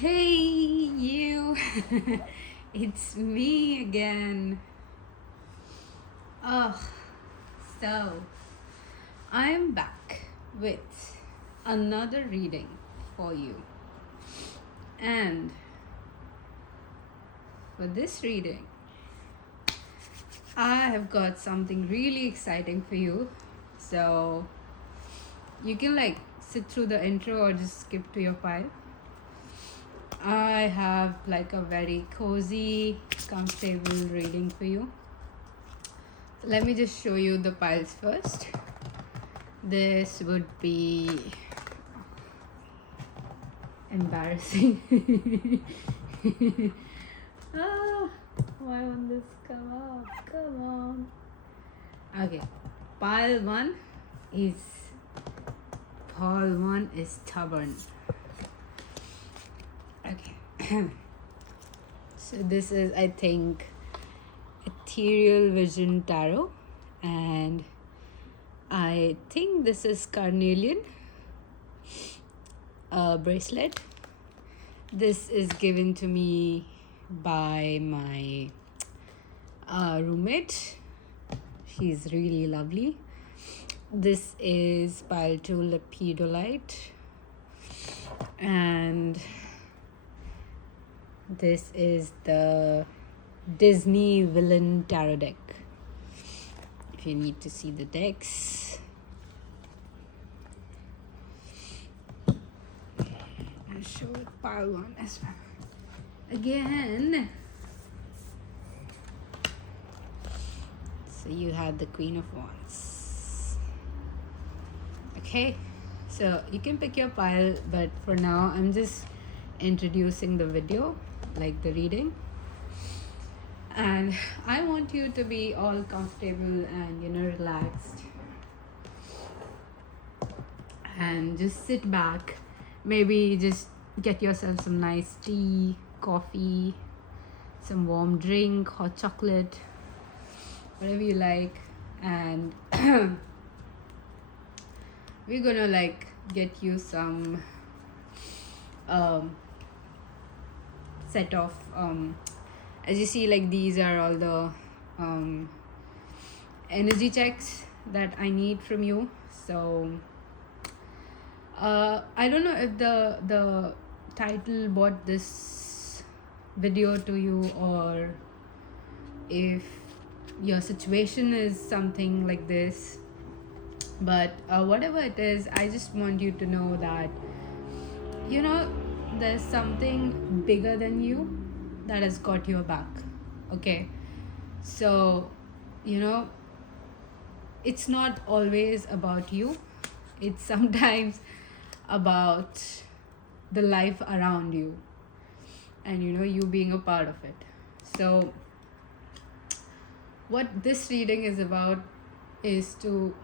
Hey, you! It's me again. Oh, so I'm back with another reading for you. And for this reading, I have got something really exciting for you. So you can sit through the intro or just skip to your pile. I have a very cozy, comfortable reading for you. Let me just show you the piles first. This would be embarrassing. Ah, why won't this come up? Come on. Okay, pile one is stubborn. Okay. So this is, I think, Ethereal Vision Tarot, and I think this is carnelian bracelet. This is given to me by my roommate. She's really lovely. This is pile 2 lepidolite, and this is the Disney Villain Tarot deck. If you need to see the decks, I'll show pile 1 as well. Again. So you had the Queen of Wands. Okay, so you can pick your pile, but for now I'm just introducing the video, like the reading. And I want you to be all comfortable and relaxed. And just sit back. Maybe just get yourself some nice tea, coffee, some warm drink, hot chocolate, whatever you like. And we're gonna get you some set of as you see, these are all the energy checks that I need from you. So I don't know if the title brought this video to you, or if your situation is something like this, but whatever it is, I just want you to know that there's something bigger than you that has got your back. Okay, so it's not always about you. It's sometimes about the life around you, and you being a part of it. So what this reading is about is to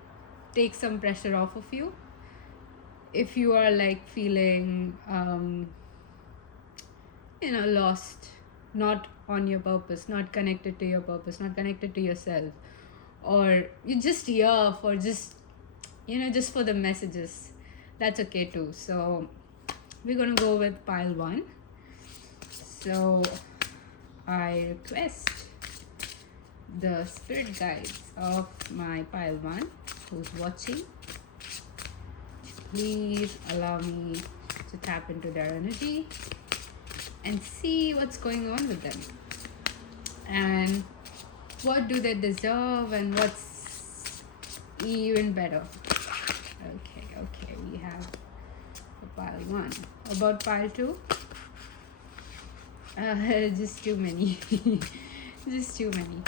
take some pressure off of you. If you are feeling lost, not on your purpose, not connected to your purpose, not connected to yourself, or you're just here for just for the messages, that's okay too. So we're gonna go with pile 1. So I request the spirit guides of my pile 1 who's watching, please allow me to tap into their energy and see what's going on with them, and what do they deserve, and what's even better. Okay, we have pile 1. About pile 2, just too many. Just too many.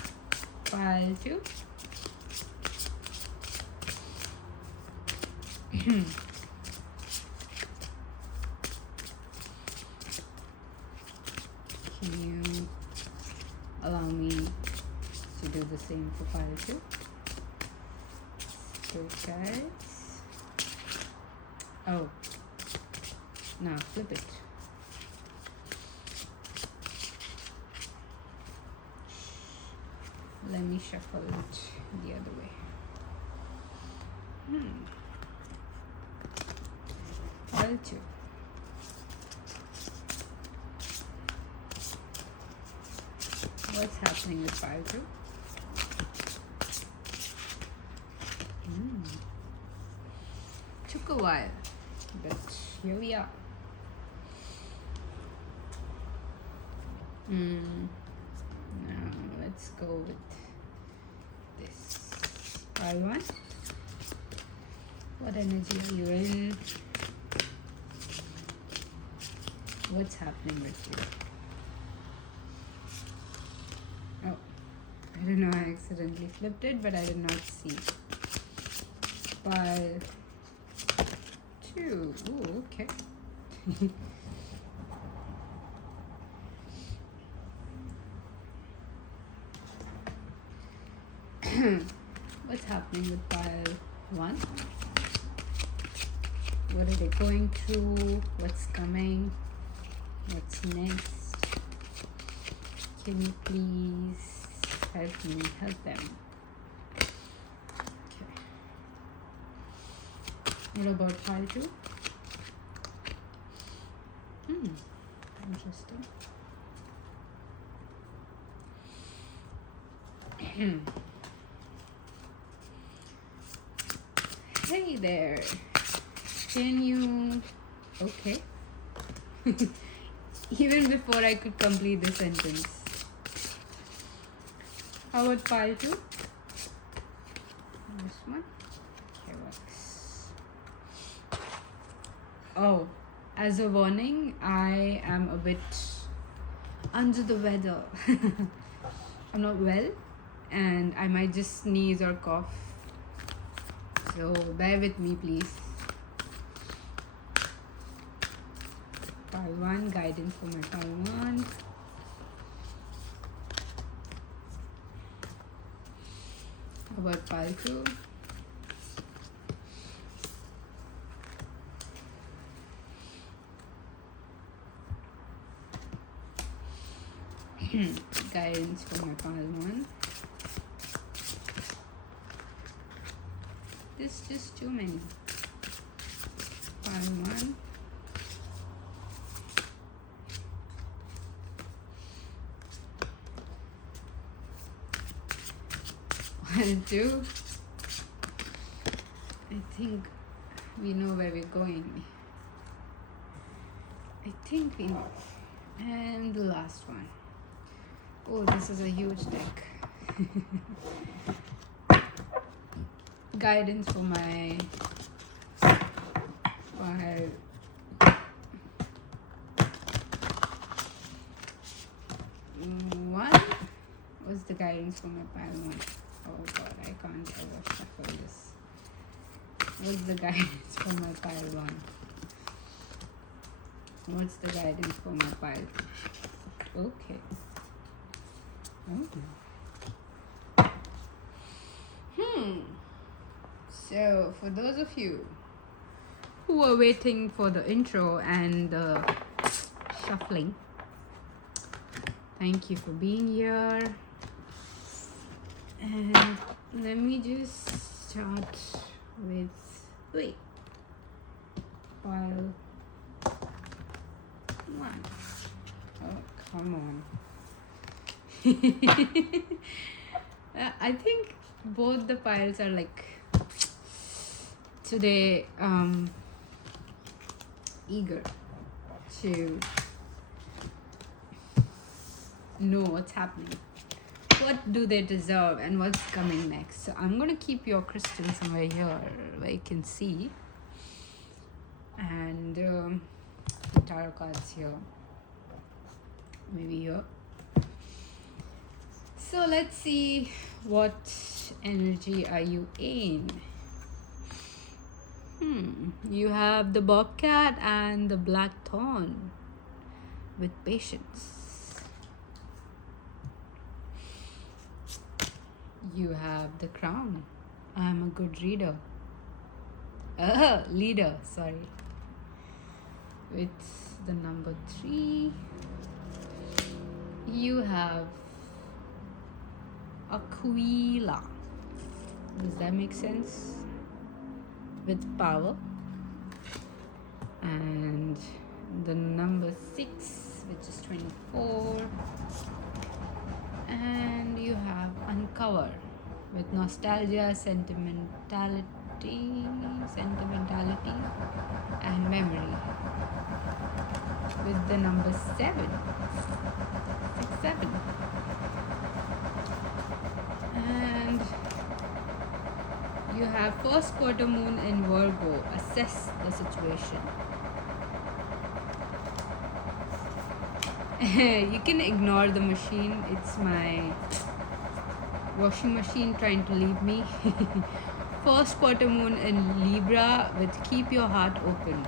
Pile 2. Can you allow me to do the same for pile 2? Okay. Oh, now flip it. Let me shuffle it the other way. Pile 2. What's happening with pile 2? Took a while, but here we are. Now let's go with this. Pile 1. What energy are you in? What's happening with you? Oh, I don't know, I accidentally flipped it, but I did not see. Pile 2. Ooh, okay. What's happening with pile 1? What are they going through? What's coming? What's next? Can you please help me help them? Okay. What about pile 2? Interesting. Hey there. Can you... Okay. Even before I could complete the sentence. How about pile 2? This one. Okay, works. Oh, as a warning, I am a bit under the weather. I'm not well, and I might just sneeze or cough. So bear with me, please. Pile 1, guidance for my pile 1. How about pile 2? Guidance for my pile 1. This is just too many. Pile 1. Pile 2. I think we know where we're going. I think we know. And the last one. Oh, this is a huge deck. Guidance for my pile 1. What's the guidance for my pile 1? Oh god, I can't ever shuffle this. What's the guidance for my pile 1? What's the guidance for my pile? Okay. So, for those of you who were waiting for the intro and the shuffling, thank you for being here. And let me just start with pile 1. Oh, come on. I think both the piles are like today eager to know what's happening, what do they deserve, and what's coming next. So I'm gonna keep your crystal somewhere here where you can see, and the tarot cards here, maybe here. So let's see, what energy are you in? You have the bobcat and the blackthorn with patience. You have the crown. I'm a good reader. Leader, sorry. With the number 3. You have Aquila. Does that make sense? With power. And the number 6, which is 24. And you have Uncover with Nostalgia, Sentimentality, and Memory with the number 7, 6, 7. And you have first quarter moon in Virgo. Assess the situation. You can ignore the machine. It's my washing machine trying to leave me. First quarter moon in Libra with keep your heart open.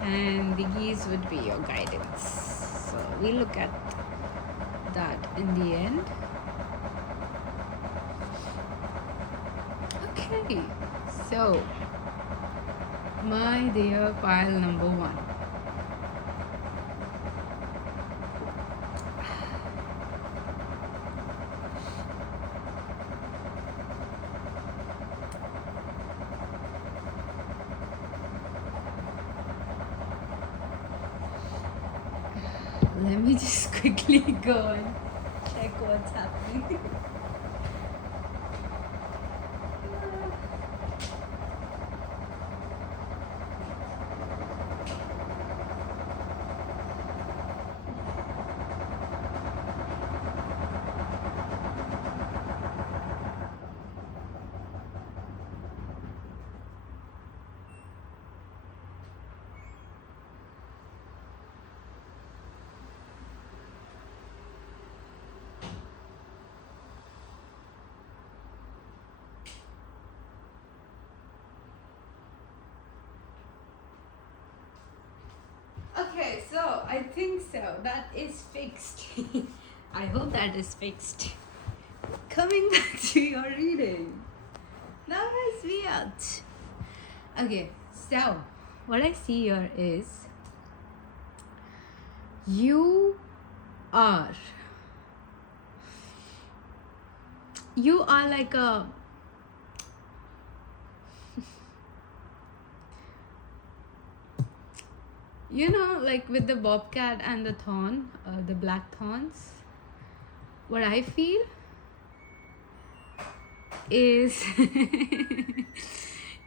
And the geese would be your guidance. So we look at that in the end. Okay, so my dear pile number 1. Let me just quickly go and check what's happening. Okay, so I think so. That is fixed. I hope that is fixed. Coming back to your reading. Now let's be out. Okay, so what I see here is you are like a like with the bobcat and the thorn, the black thorns, what I feel is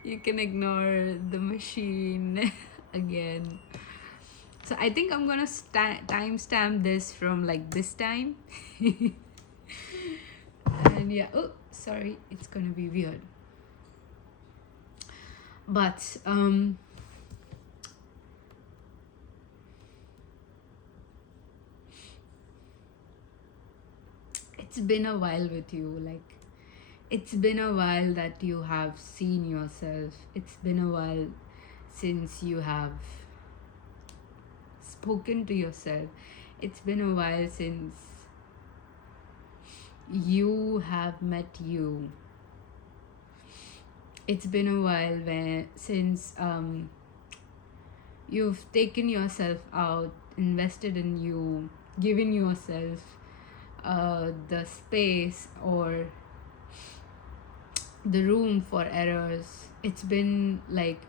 you can ignore the machine again. So I think I'm gonna timestamp this from like this time. And yeah, oh sorry, it's gonna be weird. But it's been a while with you. Like, it's been a while that you have seen yourself. It's been a while since you have spoken to yourself. It's been a while since you have met you. It's been a while since you've taken yourself out, invested in you, given yourself the space or the room for errors. It's been like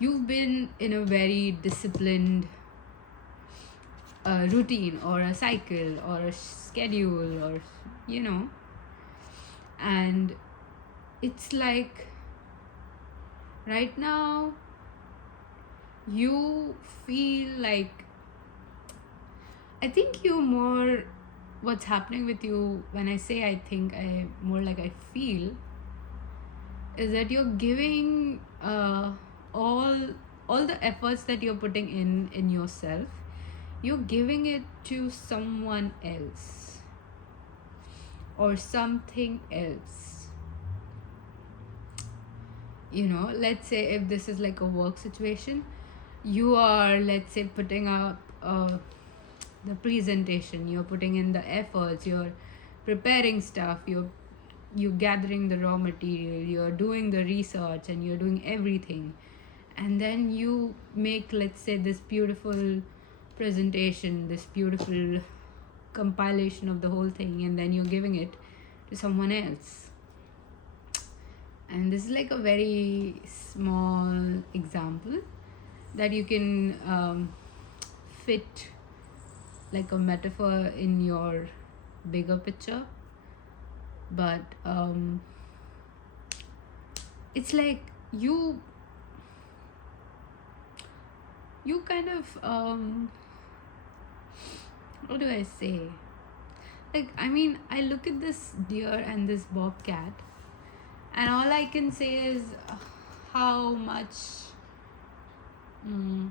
you've been in a very disciplined routine or a cycle or a schedule, or and it's like right now you feel like, I think you more, what's happening with you, when I say I think, I more like I feel, is that you're giving all the efforts that you're putting in yourself, you're giving it to someone else or something else. Let's say if this is like a work situation, you are, let's say, putting up the presentation, you're putting in the efforts, you're preparing stuff, you're gathering the raw material, you're doing the research, and you're doing everything, and then you make, let's say, this beautiful presentation, this beautiful compilation of the whole thing, and then you're giving it to someone else. And this is like a very small example that you can fit like a metaphor in your bigger picture, but it's like you you kind of what do I say? Like, I mean, I look at this deer and this bobcat, and all I can say is how much mm,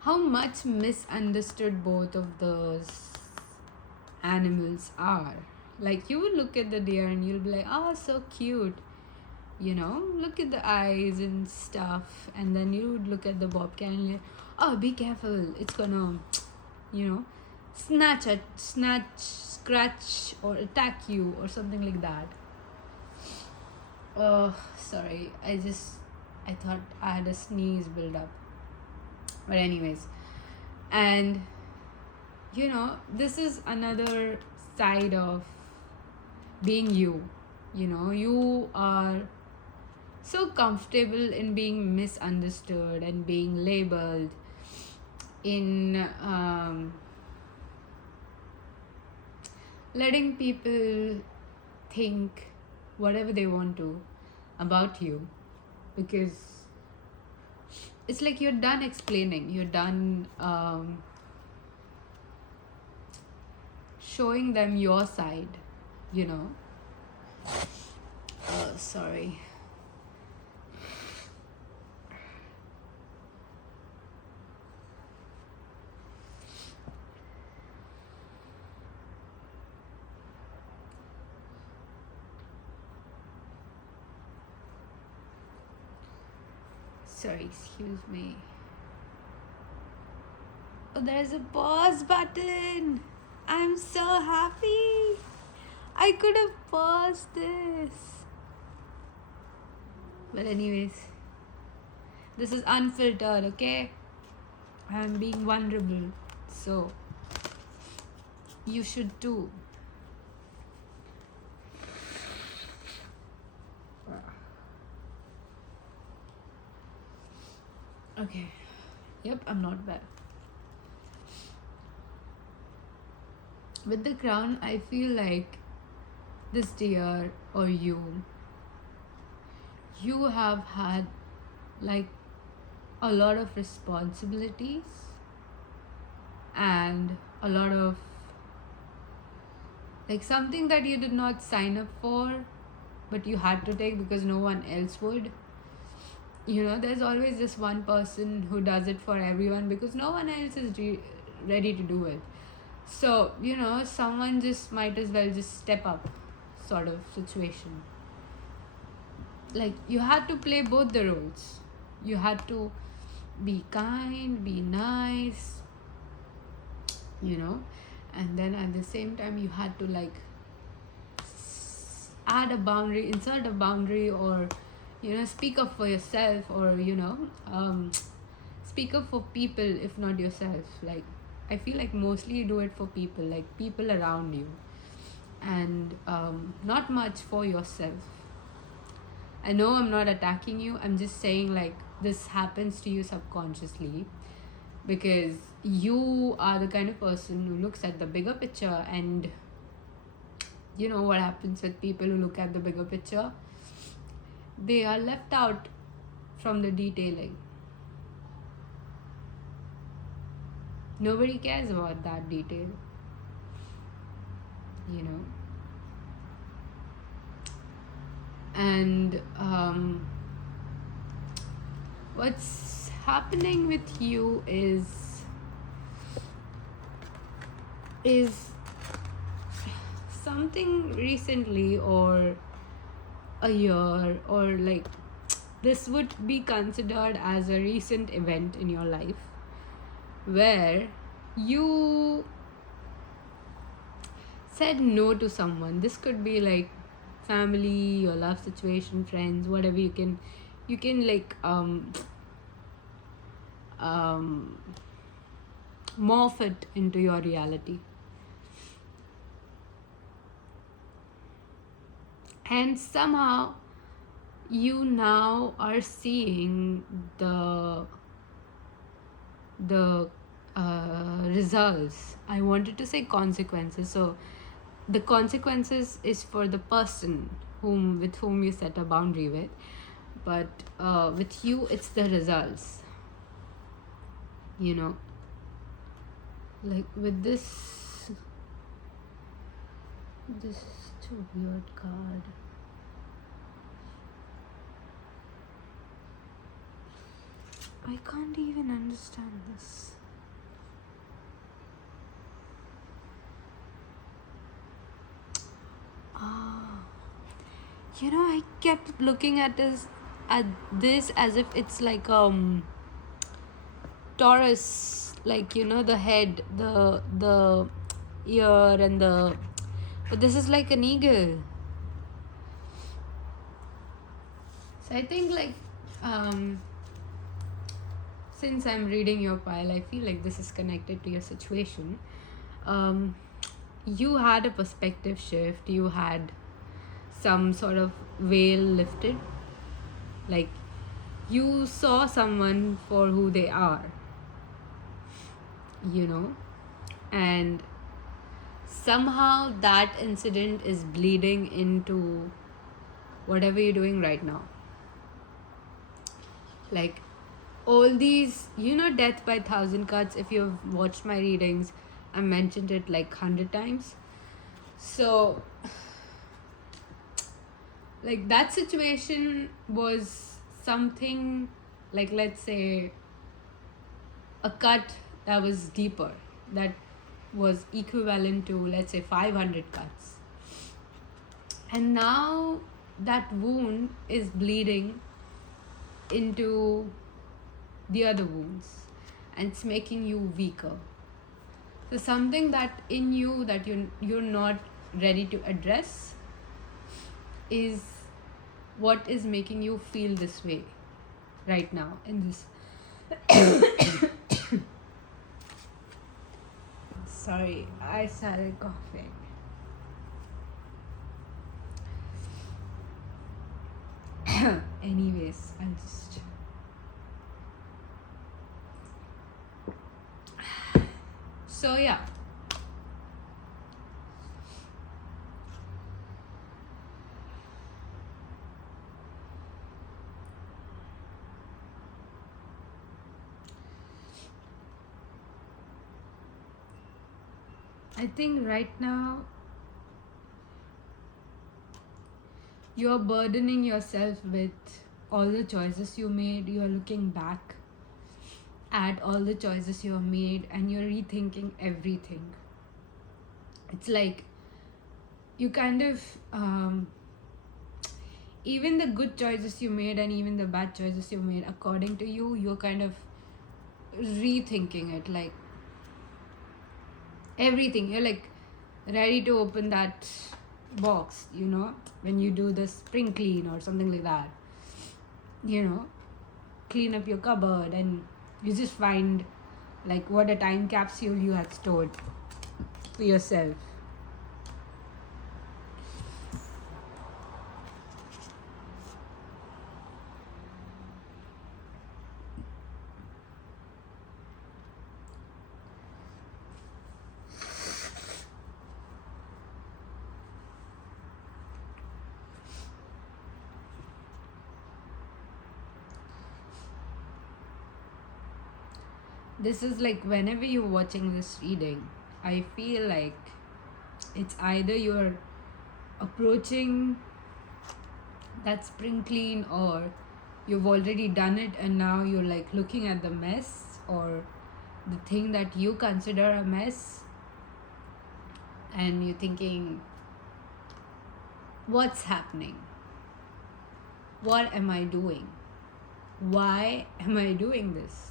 how much misunderstood both of those animals are. Like, you would look at the deer and you'll be like, oh, so cute, look at the eyes and stuff. And then you would look at the bobcat and you're like, oh, be careful, it's gonna, you know, snatch, scratch, or attack you, or something like that. Oh, sorry, I thought I had a sneeze build up. But, anyways, and this is another side of being you. You are so comfortable in being misunderstood and being labeled, in letting people think whatever they want to about you, because it's like you're done explaining, you're done showing them your side, you know. Sorry. Sorry, excuse me. Oh, there's a pause button. I'm so happy. I could have paused this. But anyways, this is unfiltered, okay? I'm being vulnerable. So, you should too. Okay. Yep, I'm not bad. With the crown, I feel like this deer or you have had like a lot of responsibilities and a lot of like something that you did not sign up for, but you had to take because no one else would. There's always this one person who does it for everyone because no one else is ready to do it. So, someone just might as well just step up, sort of situation. Like, you had to play both the roles. You had to be kind, be nice, and then at the same time, you had to like add a boundary, insert a boundary, or speak up for yourself, or speak up for people, if not yourself. Like, I feel like mostly you do it for people, like people around you, and not much for yourself. I know I'm not attacking you, I'm just saying like this happens to you subconsciously because you are the kind of person who looks at the bigger picture. And you know what happens with people who look at the bigger picture? They are left out from the detailing. Nobody cares about that detail, and what's happening with you is something recently, or a year, or like this would be considered as a recent event in your life where you said no to someone. This could be like family, your love situation, friends, whatever. You can like morph it into your reality. And somehow you now are seeing the results. I wanted to say consequences. So the consequences is for the person whom you set a boundary with, but with you it's the results. You know, like with this is too weird card. I can't even understand this. Ah, I kept looking at this as if it's like Taurus, like the head, the ear, and but this is like an eagle. So I think like since I'm reading your pile, I feel like this is connected to your situation. Um, you had a perspective shift. You had some sort of veil lifted. Like you saw someone for who they are, you know, and somehow that incident is bleeding into whatever you're doing right now. Like all these, death by thousand cuts, if you've watched my readings, I mentioned it like 100 times. So like that situation was something like, let's say, a cut that was deeper, that was equivalent to, let's say, 500 cuts. And now that wound is bleeding into the other wounds, and it's making you weaker. So something that in you that you're not ready to address is what is making you feel this way right now in this. Sorry, I started coughing. Anyways, I'll just. So, yeah. I think right now you're burdening yourself with all the choices you made. You're looking back at all the choices you have made and you're rethinking everything. It's like you kind of, even the good choices you made and even the bad choices you made, according to you, you're kind of rethinking it. Like everything, you're like ready to open that box, when you do the spring clean or something like that. Clean up your cupboard and you just find like what a time capsule you had stored for yourself. This is like whenever you're watching this reading, I feel like it's either you're approaching that spring clean or you've already done it and now you're like looking at the mess or the thing that you consider a mess and you're thinking, what's happening? What am I doing? Why am I doing this?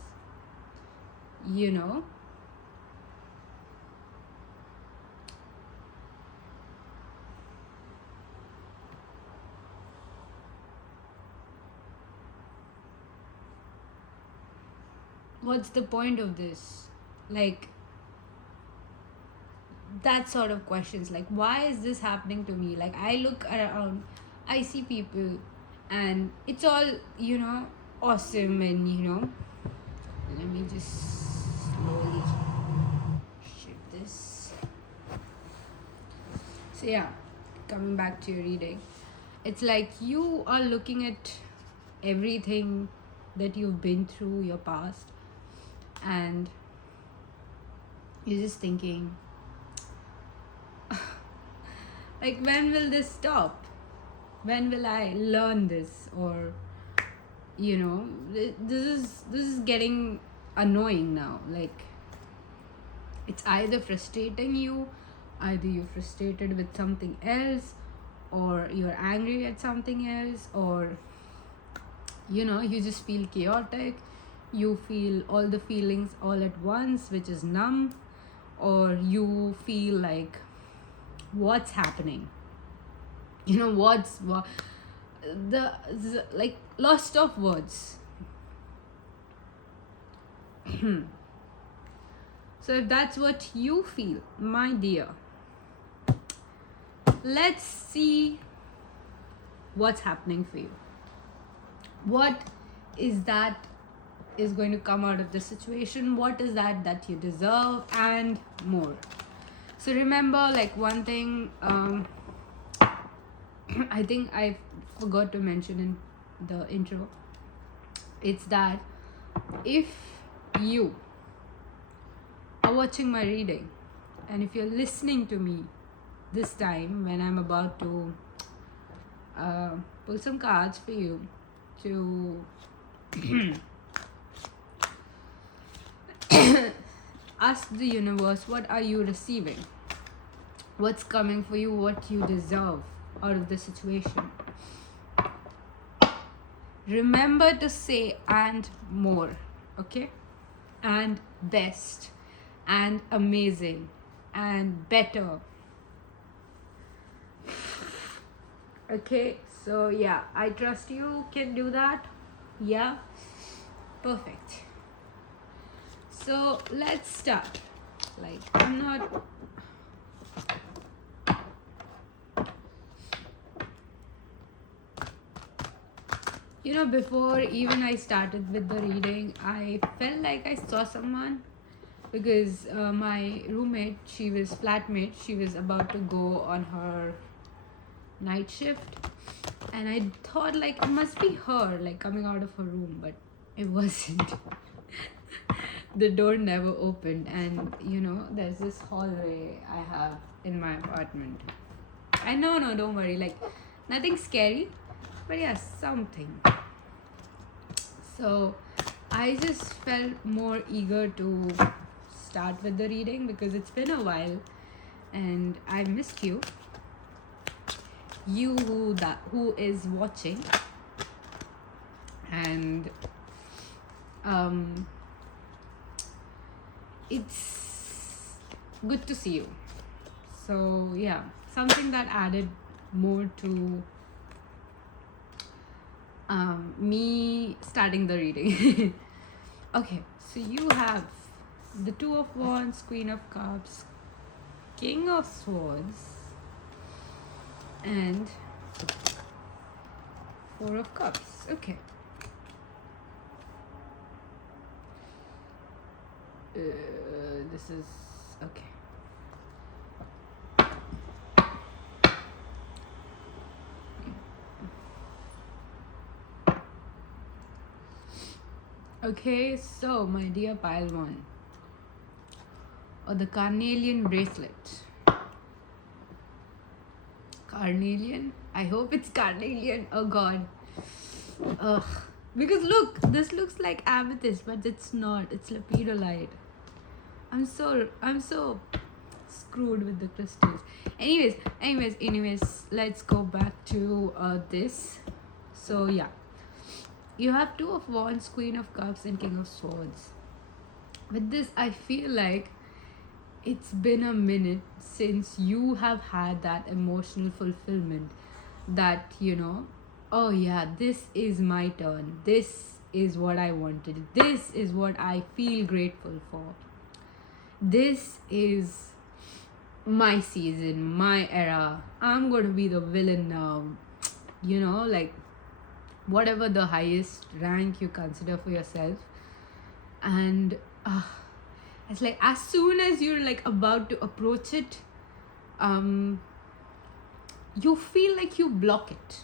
What's the point of this? Like, that sort of questions, like, why is this happening to me? Like, I look around, I see people, and it's all, awesome, and let me just slowly. this. So yeah, coming back to your reading, it's like you are looking at everything that you've been through your past, and you're just thinking, like, when will this stop? When will I learn this? Or this is getting annoying now. Like, it's either frustrating you, either you're frustrated with something else, or you're angry at something else, or you just feel chaotic, you feel all the feelings all at once, which is numb, or you feel like, what's happening, what the like, lost of words. So if that's what you feel, my dear, let's see what's happening for you. What is that is going to come out of the situation? What is that you deserve, and more. So remember, like, one thing, I think I forgot to mention in the intro. It's that if you are watching my reading, and if you're listening to me this time when I'm about to pull some cards for you to ask the universe, what are you receiving? What's coming for you? What you deserve out of the situation? Remember to say "and more," okay? And best, and amazing, and better. Okay, so yeah, I trust you can do that. Yeah, perfect. So let's start. Like, I'm not. Before even I started with the reading, I felt like I saw someone, because my roommate, flatmate, she was about to go on her night shift, and I thought, like, it must be her, like, coming out of her room, but it wasn't. The door never opened, and there's this hallway I have in my apartment. I know, no, don't worry, like, nothing scary, but yeah, something. So I just felt more eager to start with the reading, because it's been a while and I missed you who is watching, and it's good to see you. So yeah, something that added more to me starting the reading. Okay, so you have the Two of Wands, Queen of Cups, King of Swords, and Four of Cups. Okay. This is okay. Okay, so my dear pile one, or the carnelian bracelet. Carnelian? I hope it's carnelian. Oh god. Ugh. Because look, this looks like amethyst, but it's not. It's lepidolite. I'm so screwed with the crystals. Anyways, let's go back to this. So yeah, you have Two of Wands, Queen of Cups, and King of Swords. With this, I feel like it's been a minute since you have had that emotional fulfillment, that oh yeah, this is my turn, this is what I wanted, this is what I feel grateful for, this is my season, my era, I'm going to be the villain now. Like, whatever the highest rank you consider for yourself. And It's like as soon as you're like about to approach it, um you feel like you block it,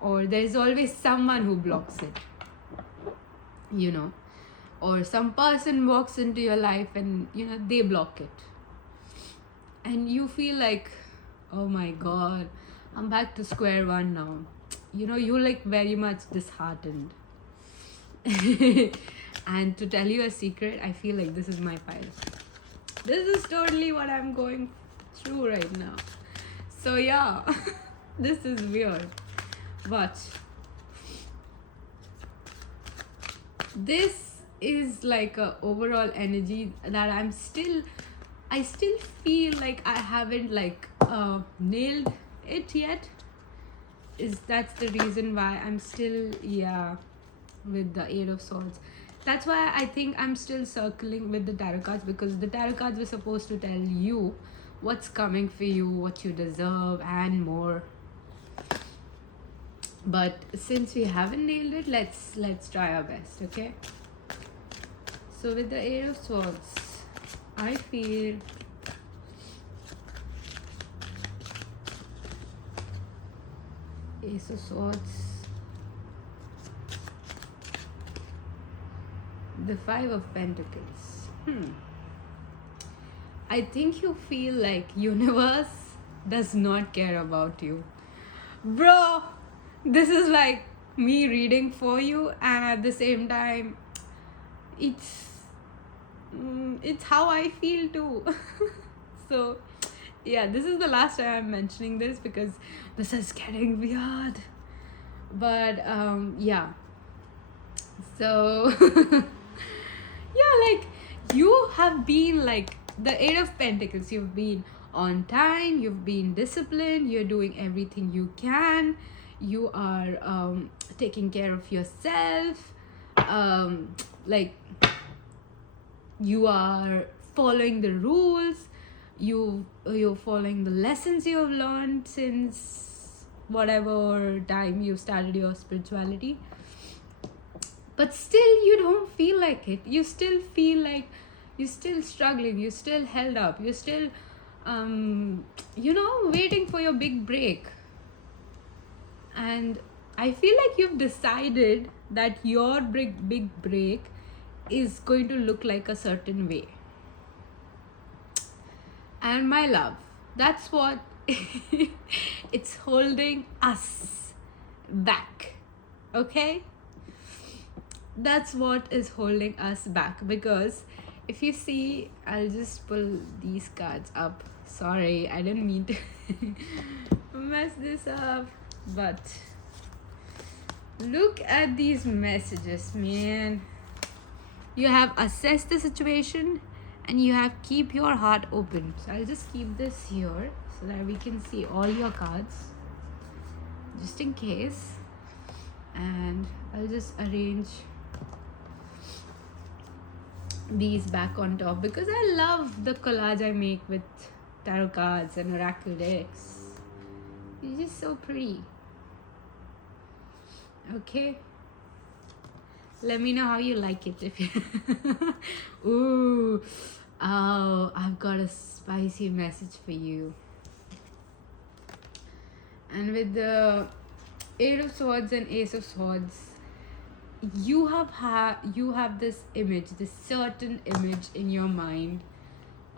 or there's always someone who blocks it, you know, or some person walks into your life and they block it, and you feel like, oh my god, I'm back to square one now. You're like very much disheartened. And to tell you a secret, I feel like this is my pile. This is totally what I'm going through right now. So yeah, this is weird. But this is like a overall energy that I still feel like I haven't like nailed it yet. That's the reason why I'm still with the Eight of Swords. That's why I think I'm still circling with the tarot cards, because the tarot cards were supposed to tell you what's coming for you, what you deserve, and more. But since we haven't nailed it, let's try our best, okay? So with the Eight of Swords, I feel Ace of Swords, the Five of Pentacles. I think you feel like universe does not care about you. Bro, this is like me reading for you, and at the same time, it's how I feel too. So yeah, this is the last time I'm mentioning this because this is getting weird. But yeah. So yeah, like you have been like the Eight of Pentacles. You've been on time, you've been disciplined, you're doing everything you can, you are taking care of yourself, like you are following the rules, you're following the lessons you have learned since whatever time you started your spirituality. But still you don't feel like it. You still feel like you're still struggling, you're still held up, you're still waiting for your big break. And I feel like you've decided that your big break is going to look like a certain way. And my love, that's what it's holding us back, okay? That's what is holding us back, because if you see, I'll just pull these cards up. Sorry, I didn't mean to mess this up, but look at these messages, man. You have assessed the situation and you have keep your heart open. So I'll just keep this here so that we can see all your cards just in case, and I'll just arrange these back on top because I love the collage I make with tarot cards and oracle decks. It's just so pretty. Okay, let me know how you like it. If you ooh, oh, I've got a spicy message for you. And with the Eight of Swords and Ace of Swords, you have this image, this certain image in your mind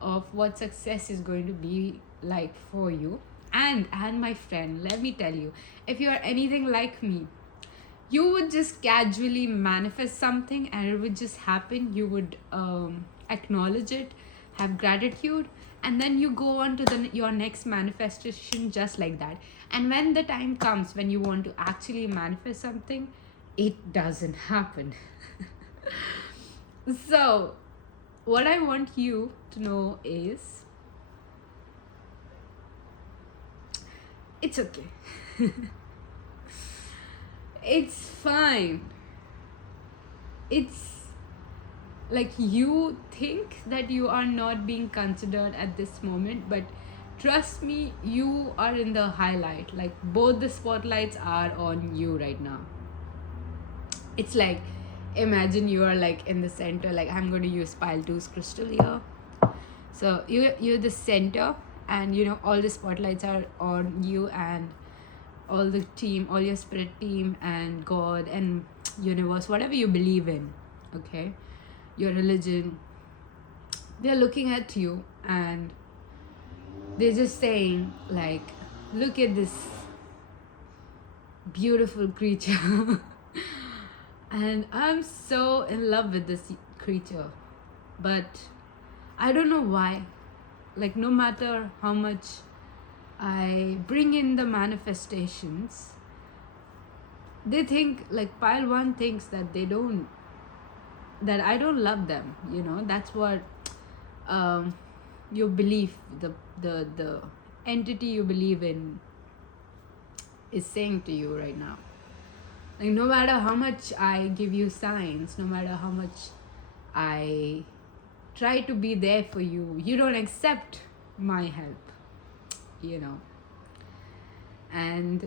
of what success is going to be like for you. And my friend, let me tell you, if you are anything like me, you would just casually manifest something and it would just happen. You would acknowledge it, have gratitude, and then you go on to your next manifestation just like that. And when the time comes when you want to actually manifest something, it doesn't happen. So what I want you to know is it's okay. It's fine. It's like you think that you are not being considered at this moment, but trust me, you are in the highlight. Like both the spotlights are on you right now. It's like imagine you are like in the center. Like, I'm going to use pile 2's crystal here. So you're the center, and all the spotlights are on you, and all the team, all your spirit team, and God and universe, whatever you believe in, okay, your religion, they're looking at you, and they're just saying, like, look at this beautiful creature. And I'm so in love with this creature, but I don't know why. Like, no matter how much I bring in the manifestations, they think, like, pile 1 thinks that that I don't love them. That's what your belief, the entity you believe in, is saying to you right now. Like, no matter how much I give you signs, no matter how much I try to be there for you, you don't accept my help, And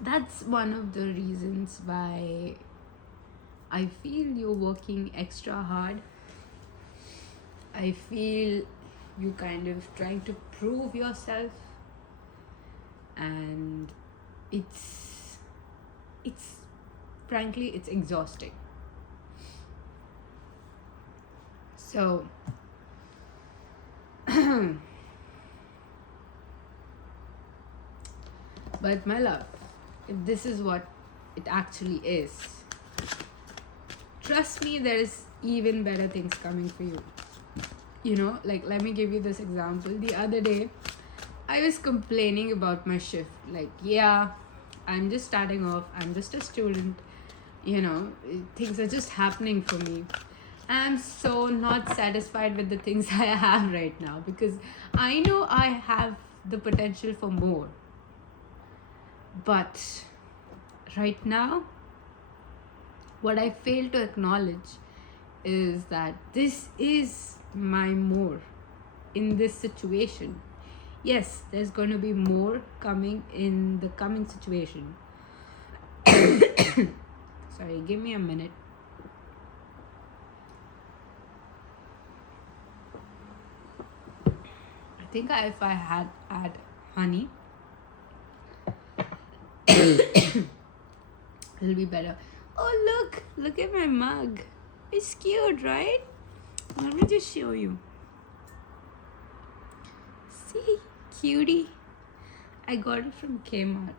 that's one of the reasons why I feel you're working extra hard. I feel you kind of trying to prove yourself, and it's frankly, it's exhausting. So but my love, if this is what it actually is, trust me, there's even better things coming for you. Like, let me give you this example. The other day, I was complaining about my shift. Like, yeah, I'm just starting off, I'm just a student, things are just happening for me. I'm so not satisfied with the things I have right now, because I know I have the potential for more. But right now, what I fail to acknowledge is that this is my more in this situation. Yes, there's going to be more coming in the coming situation. Sorry, give me a minute. I think if I had honey, it'll be better. Oh, look at my mug. It's cute, right? Let me just show you. See, cutie. I got it from Kmart.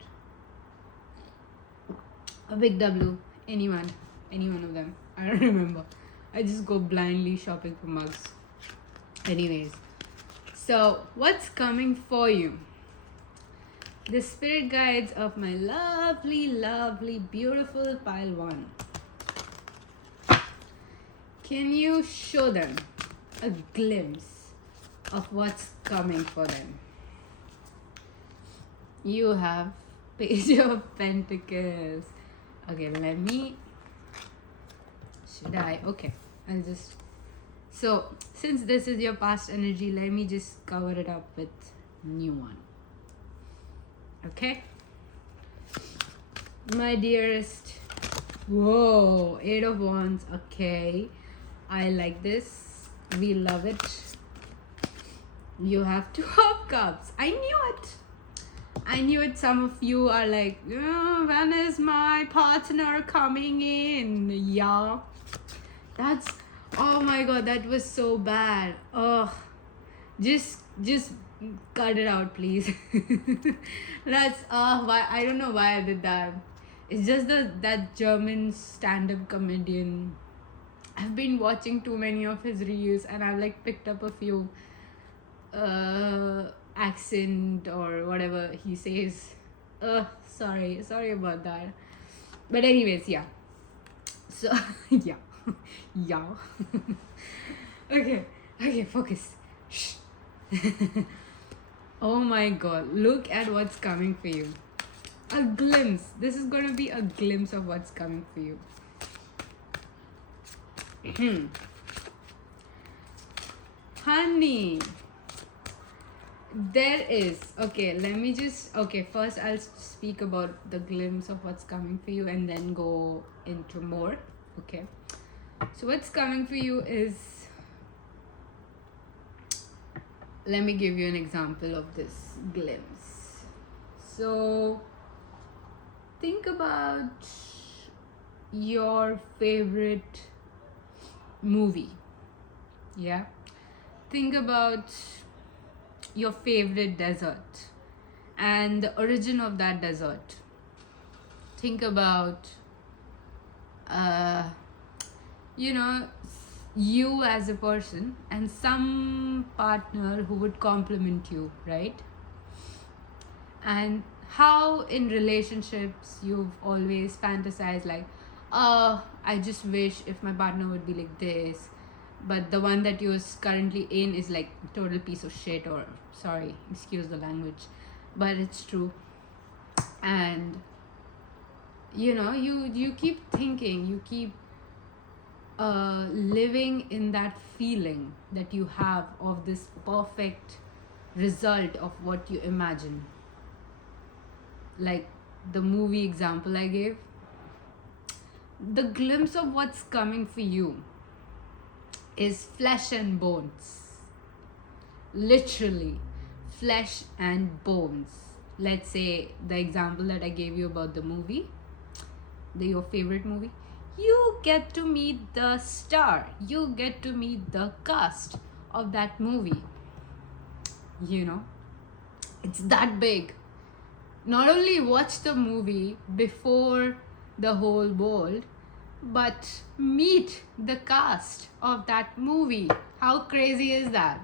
A big W. Any one of them. I don't remember. I just go blindly shopping for mugs. Anyways, so what's coming for you? The spirit guides of my lovely, lovely, beautiful pile 1. Can you show them a glimpse of what's coming for them? You have Page of Pentacles. Okay, okay, I'll just, so since this is your past energy, let me just cover it up with new one. Okay, my dearest. Whoa, 8 of Wands. Okay, I like this. We love it. You have 2 of Cups. I knew it. Some of you are like, oh, when is my partner coming in? Yeah, that's, oh my god, that was so bad. Oh, just cut it out, please. That's why, I don't know why I did that. It's just that German stand-up comedian. I've been watching too many of his reels, and I've like picked up a few accent or whatever he says. Sorry about that. But anyways, yeah. So yeah. Okay, focus. Shh. Oh my god, look at what's coming for you. A glimpse. This is going to be a glimpse of what's coming for you. Honey, there is, okay, let me just, okay, first I'll speak about the glimpse of what's coming for you and then go into more. Okay. So what's coming for you is, let me give you an example of this glimpse. So think about your favorite movie. Yeah. Think about your favorite dessert and the origin of that dessert. Think about, uh, you know, you as a person and some partner who would compliment you, right? And how in relationships you've always fantasized like, oh, I just wish if my partner would be like this, but the one that you're currently in is like total piece of shit, or sorry, excuse the language, but it's true. And you keep thinking, you keep living in that feeling that you have of this perfect result of what you imagine. Like the movie example I gave, the glimpse of what's coming for you is flesh and bones. Literally, flesh and bones. Let's say the example that I gave you about the movie, your favorite movie. You get to meet the star, you get to meet the cast of that movie. It's that big. Not only watch the movie before the whole world, but meet the cast of that movie. How crazy is that?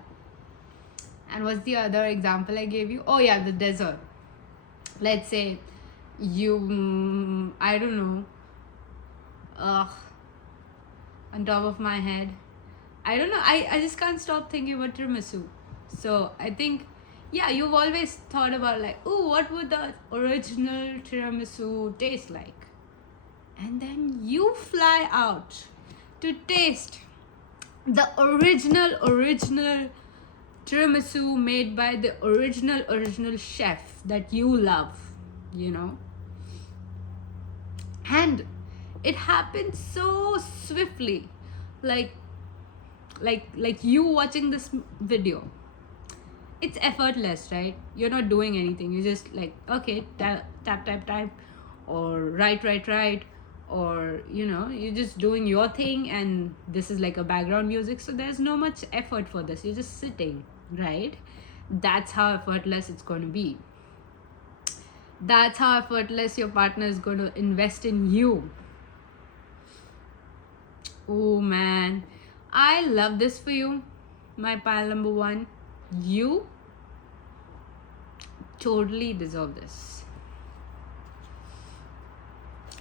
And what's the other example I gave you? Oh yeah, the desert. Let's say you, I don't know, on top of my head, I don't know, I just can't stop thinking about tiramisu. So I think, yeah, you've always thought about like, oh, what would the original tiramisu taste like? And then you fly out to taste the original tiramisu made by the original chef that you love, you know? And it happens so swiftly, like you watching this video. It's effortless, right? You're not doing anything. You just like, okay, tap, or write, or you're just doing your thing, and this is like a background music, so there's no much effort for this. You're just sitting, right? That's how effortless it's going to be. That's how effortless your partner is going to invest in you. Oh man, I love this for you, my pal number one. You totally deserve this.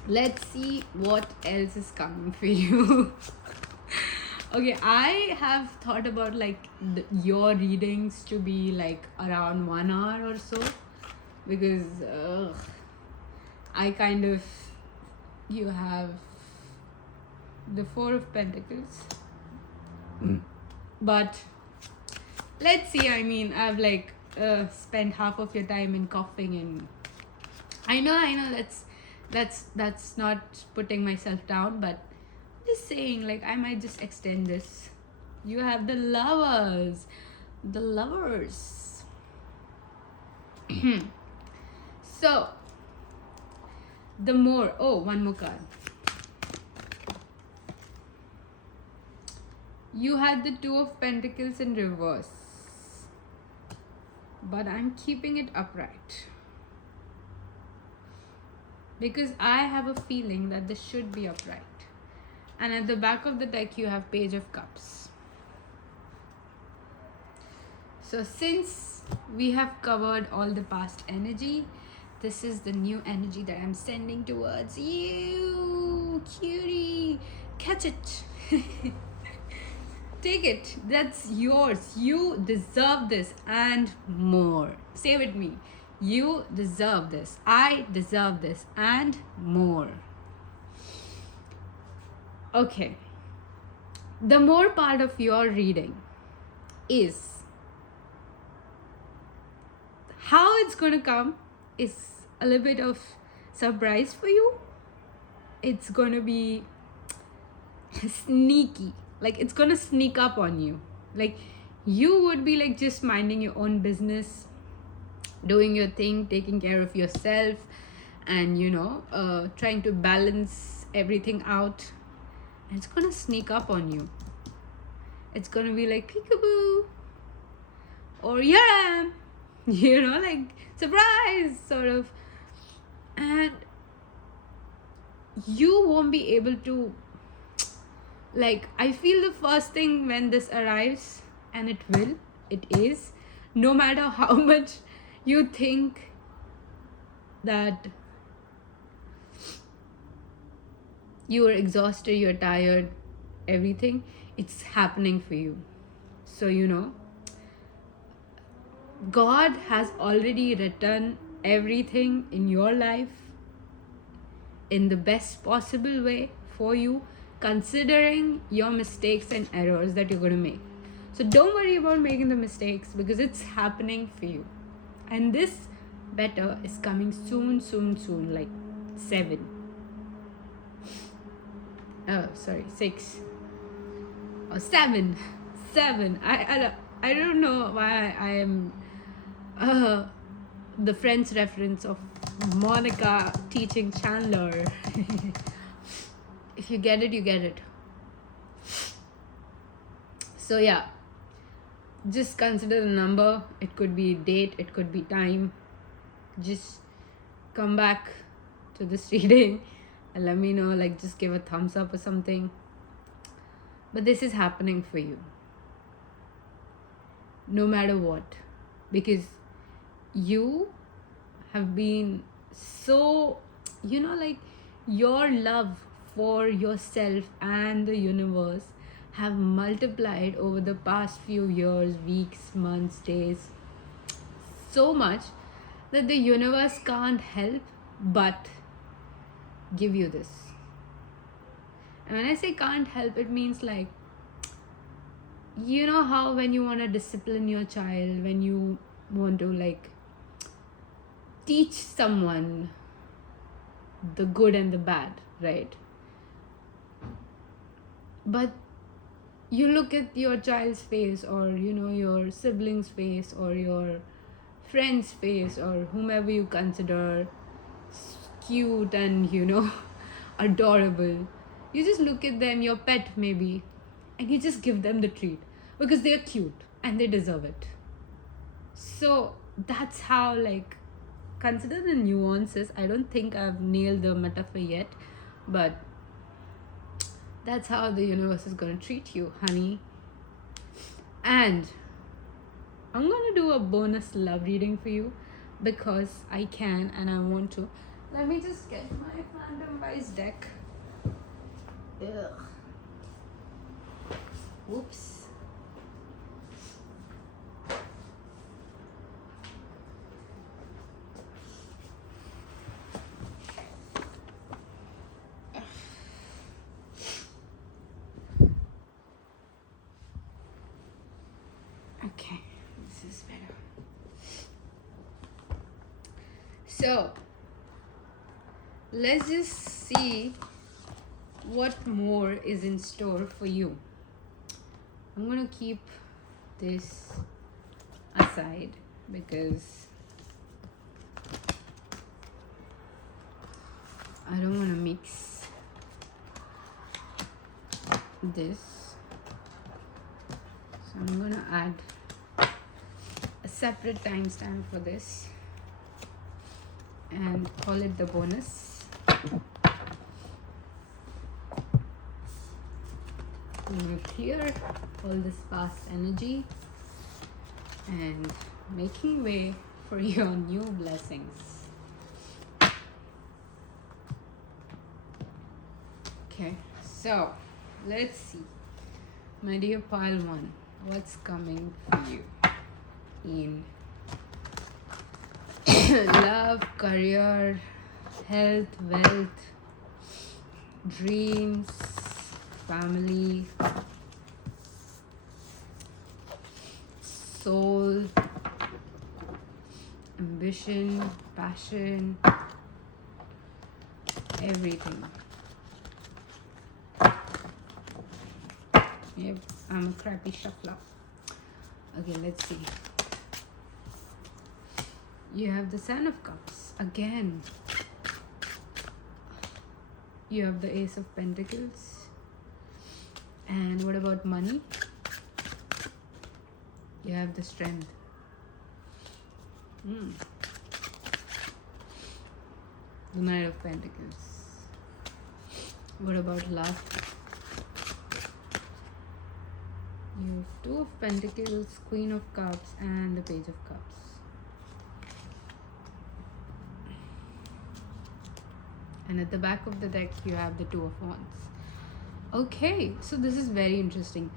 Let's see what else is coming for you. Okay, I have thought about like your readings to be like around 1 hour or so, because I kind of, you have the Four of Pentacles, but let's see. I mean, I've like spent half of your time in coughing, and I know that's not putting myself down, but just saying, like, I might just extend this. You have the lovers. So the more, one more card. You had the Two of Pentacles in reverse, but I'm keeping it upright because I have a feeling that this should be upright. And at the back of the deck, you have Page of Cups. So since we have covered all the past energy, this is the new energy that I'm sending towards you, cutie. Catch it. Take it. That's yours. You deserve this and more. Say with me. You deserve this. I deserve this and more. Okay. The more part of your reading is how it's going to come is a little bit of surprise for you. It's gonna be sneaky. Like, it's gonna sneak up on you. Like, you would be like just minding your own business, doing your thing, taking care of yourself, and trying to balance everything out. And it's gonna sneak up on you. It's gonna be like, peekaboo, or here I am, like surprise, sort of. And you won't be able to, like, I feel the first thing when this arrives, and it is, no matter how much you think that you are exhausted, you're tired, everything, it's happening for you. So, God has already written everything in your life in the best possible way for you, considering your mistakes and errors that you're going to make. So don't worry about making the mistakes, because it's happening for you. And this better is coming soon, like 7. Oh, sorry, 6 or 7. I don't know why I am the Friends reference of Monica teaching Chandler. If you get it, you get it. So yeah, just consider the number. It could be date, it could be time. Just come back to this reading and let me know, like, just give a thumbs up or something. But this is happening for you, no matter what, because you have been so, like, your love for yourself and the universe have multiplied over the past few years, weeks, months, days, so much that the universe can't help but give you this. And when I say can't help, it means, like, you know how when you want to discipline your child, when you want to, like, teach someone the good and the bad, right? But you look at your child's face, or your sibling's face, or your friend's face, or whomever you consider cute and adorable. You just look at them, your pet maybe, and you just give them the treat because they're cute and they deserve it. So that's how, like, consider the nuances. I don't think I've nailed the metaphor yet, but that's how the universe is going to treat you, honey. And I'm going to do a bonus love reading for you because I can and I want to. Let me just get my Phantom Wise deck. Ugh. Whoops. Okay, this is better. So, let's just see what more is in store for you. I'm gonna keep this aside because I don't want to mix this. So I'm gonna add a separate timestamp for this and call it the bonus. Clear all this past energy and making way for your new blessings. Okay, so let's see, my dear pile 1, what's coming for you in love, career, health, wealth, dreams, family, soul, ambition, passion, everything. Yep, I'm a crappy shuffler. Okay, let's see. You have the Ten of Cups again. You have the Ace of Pentacles. And what about money? You have the Strength. The Knight of Pentacles. What about love? You have Two of Pentacles, Queen of Cups, and the Page of Cups. And at the back of the deck, you have the Two of Wands. Okay, so this is very interesting.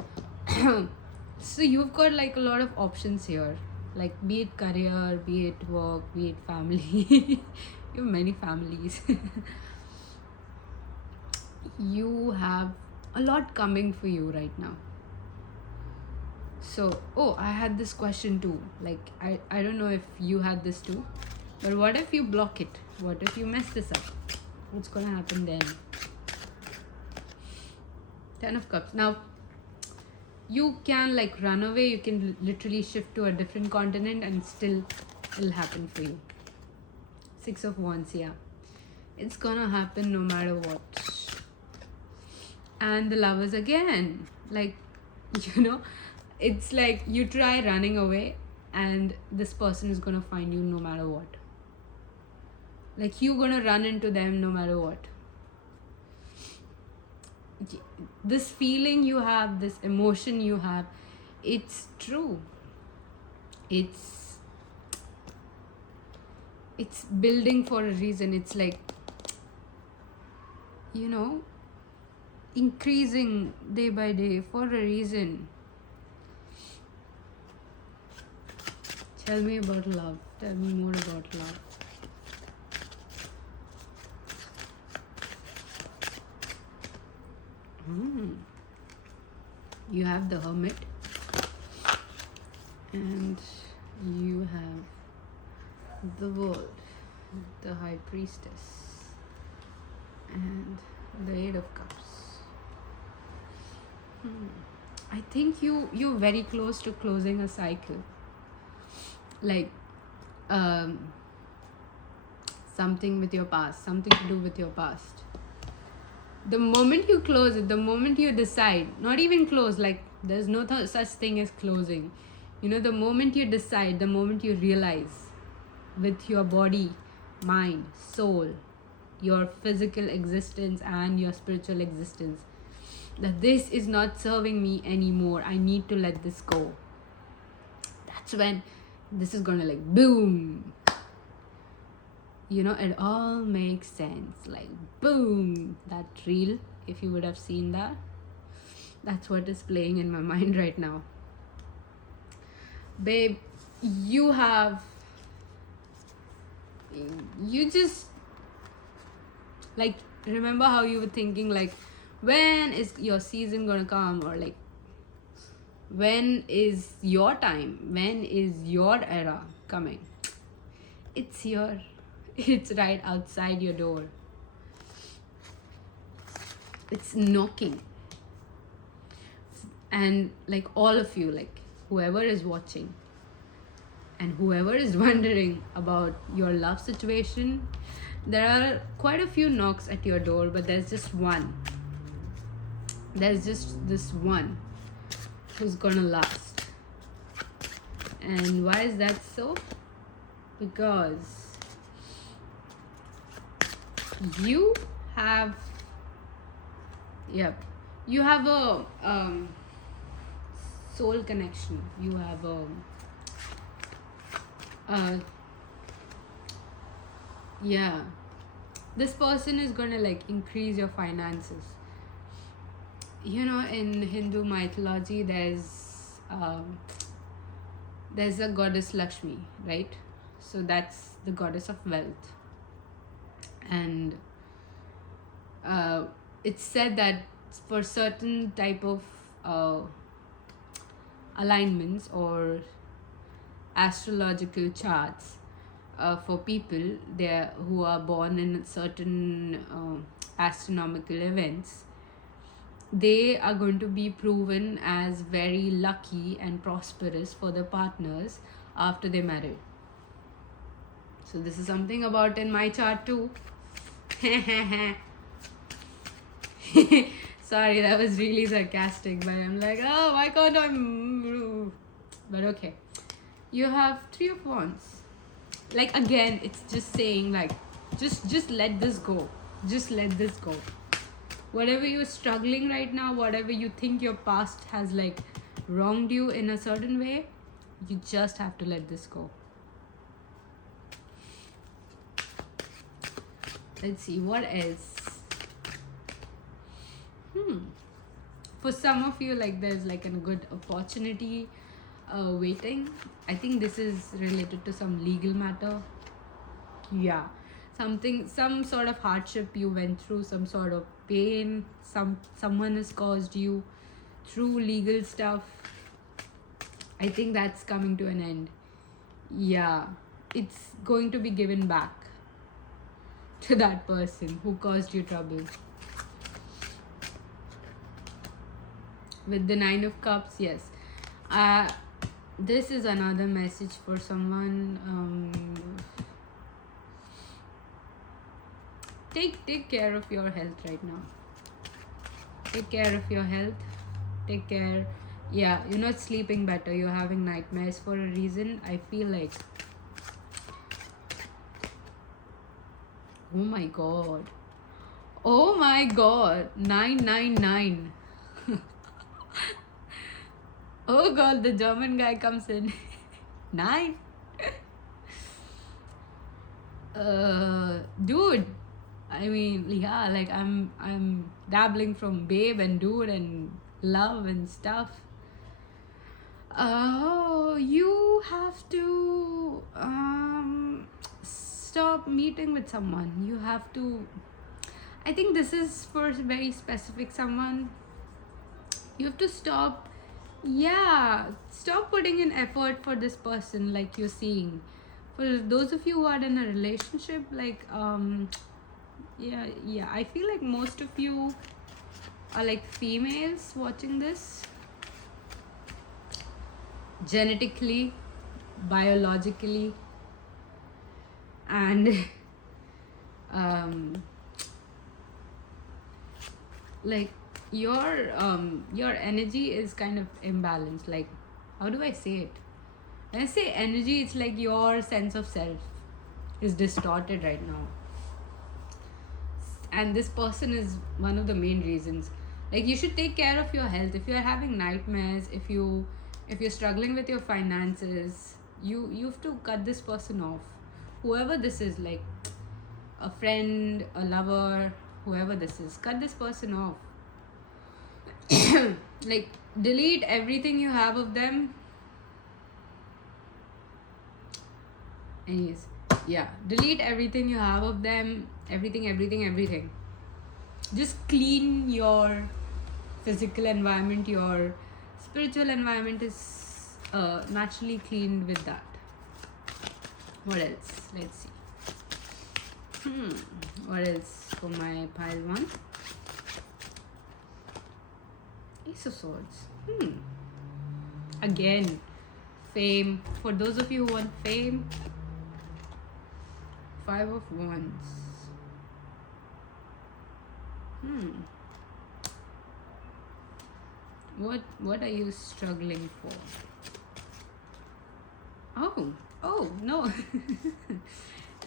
So you've got like a lot of options here, like be it career, be it work, be it family. You have many families. You have a lot coming for you right now. So, oh, I had this question too. Like, I don't know if you had this too, but what if you block it? What if you mess this up? What's gonna happen then? Ten of Cups. Now, you can like run away, you can literally shift to a different continent and still it'll happen for you. Six of Wands, yeah. It's gonna happen no matter what. And the Lovers again. Like, it's like you try running away and this person is gonna find you no matter what. Like, you're gonna run into them no matter what. This feeling you have, this emotion you have, it's true. It's building for a reason. It's like, increasing day by day for a reason. Tell me about love. Tell me more about love. You have the Hermit and you have the World, the High Priestess, and the Eight of Cups. I think you're very close to closing a cycle, like something with your past, something to do with your past. The moment you close it, the moment you decide, not even close, like there's no such thing as closing. The moment you decide, the moment you realize with your body, mind, soul, your physical existence and your spiritual existence, that this is not serving me anymore, I need to let this go. That's when this is gonna like boom. It all makes sense. Like boom, that reel, if you would have seen that, that's what is playing in my mind right now. Babe, you just like, remember how you were thinking like, when is your season gonna come, or like, when is your time, when is your era coming? It's here. It's right outside your door. It's knocking. And like all of you, like whoever is watching and whoever is wondering about your love situation, there are quite a few knocks at your door, but there's just one. There's just this one who's gonna last. And why is that so? Because you have a soul connection. You have this person is gonna like increase your finances. In Hindu mythology, there's a goddess Lakshmi, right? So that's the goddess of wealth. And it's said that for certain type of alignments or astrological charts, for people there who are born in certain astronomical events, they are going to be proven as very lucky and prosperous for their partners after they marry. So this is something about in my chart too. Sorry, that was really sarcastic, but I'm like, oh, why can't I? But okay, you have Three of Wands. Like again, it's just saying like, just let this go. Just let this go. Whatever you're struggling right now, whatever you think your past has like wronged you in a certain way, you just have to let this go. Let's see what else. For some of you, like there's like a good opportunity waiting. I think this is related to some legal matter. Yeah, some sort of hardship you went through, some sort of pain, someone has caused you through legal stuff. I think that's coming to an end. Yeah, it's going to be given back to that person who caused you trouble. With the Nine of Cups, yes. This is another message for someone. Take care of your health right now. Take care of your health. Take care. Yeah, you're not sleeping better. You're having nightmares for a reason. I feel like. Oh my god. Oh my god. 999. Oh god, the German guy comes in. 9. Dude. I mean, yeah, like I'm dabbling from babe and dude and love and stuff. Oh, you have to stop meeting with someone. You have to. I think this is for very specific someone. You have to stop. Yeah, stop putting in effort for this person like you're seeing. For those of you who are in a relationship, like yeah, I feel like most of you are like females watching this. Genetically, biologically, and like your energy is kind of imbalanced. Like, how do I say it? When I say energy, it's like your sense of self is distorted right now, and this person is one of the main reasons. Like, you should take care of your health. If you're having nightmares, if you're struggling with your finances, you have to cut this person off. Whoever this is, like a friend, a lover, whoever this is, cut this person off. Like, delete everything you have of them. Anyways, yeah, delete everything you have of them. Everything. Just clean your physical environment. Your spiritual environment is naturally cleaned with that. What else? Let's see. What else for my pile one? Ace of Swords. Again, fame. For those of you who want fame, Five of Wands. What are you struggling for? Oh no.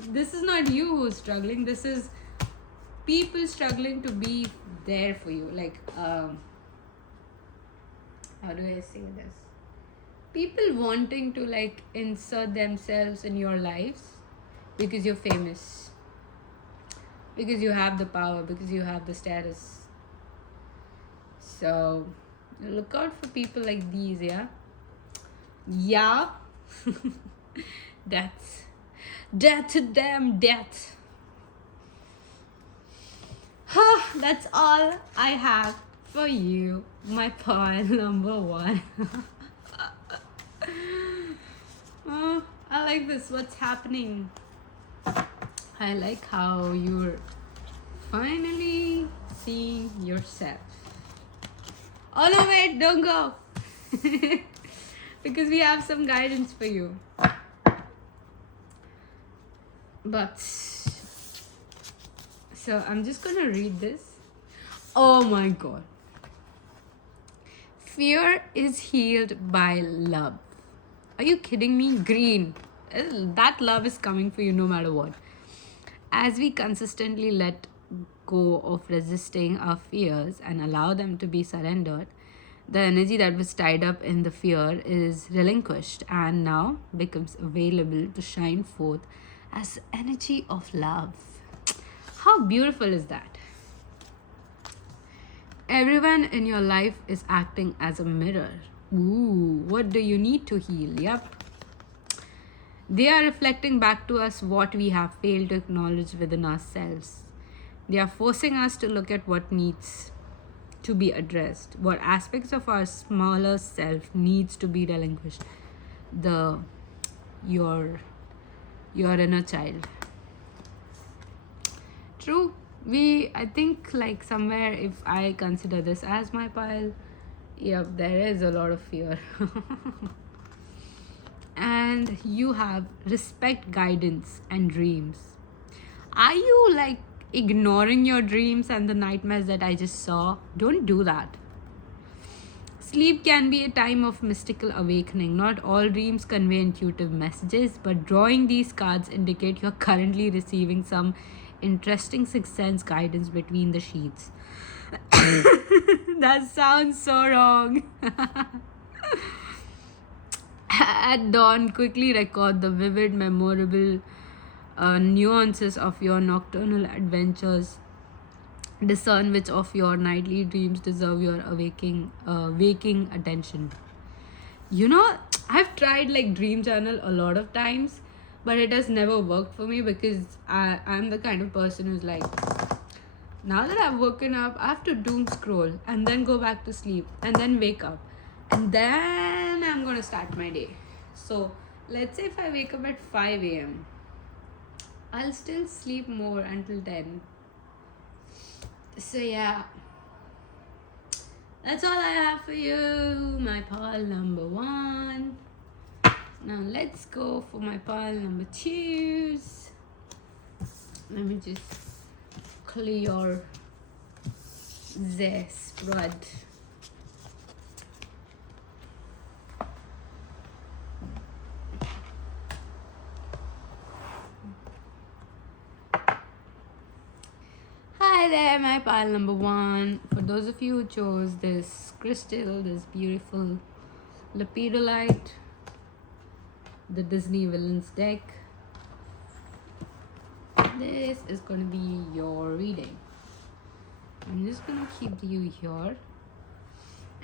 This is not you who's struggling. This is people struggling to be there for you. Like, how do I say this? People wanting to like insert themselves in your lives because you're famous, because you have the power, because you have the status. So look out for people like these. Yeah. Death to them, death. That's all I have for you, my pile number one. I like this. What's happening? I like how you're finally seeing yourself. Oh no, wait, don't go. Because we have some guidance for you. But so I'm just gonna read this. Oh my god. Fear is healed by love. Are you kidding me? Green. That love is coming for you no matter what. As we consistently let go of resisting our fears and allow them to be surrendered, the energy that was tied up in the fear is relinquished and now becomes available to shine forth as energy of love. How beautiful is that? Everyone in your life is acting as a mirror. Ooh, what do you need to heal? Yep. They are reflecting back to us what we have failed to acknowledge within ourselves. They are forcing us to look at what needs to be addressed, what aspects of our smaller self needs to be relinquished. The your inner child. True. I think like somewhere if I consider this as my pile, yep, there is a lot of fear. And you have respect, guidance, and dreams. Are you like ignoring your dreams and the nightmares that I just saw? Don't do that. Sleep can be a time of mystical awakening. Not all dreams convey intuitive messages, but drawing these cards indicate you're currently receiving some interesting sixth sense guidance between the sheets. That sounds so wrong. At dawn, quickly record the vivid, memorable nuances of your nocturnal adventures. Discern which of your nightly dreams deserve your waking attention. I've tried like dream journal a lot of times, but it has never worked for me because I'm the kind of person who's like, now that I've woken up, I have to doom scroll and then go back to sleep and then wake up and then I'm gonna start my day. So let's say if I wake up at 5 a.m., I'll still sleep more until 10. So yeah, that's all I have for you, my pile number 1. Now let's go for my pile number 2. Let me just clear this spread. Hi there, my pile number 1. For those of you who chose this crystal, this beautiful lepidolite, the Disney Villains deck, this is going to be your reading. I'm just going to keep you here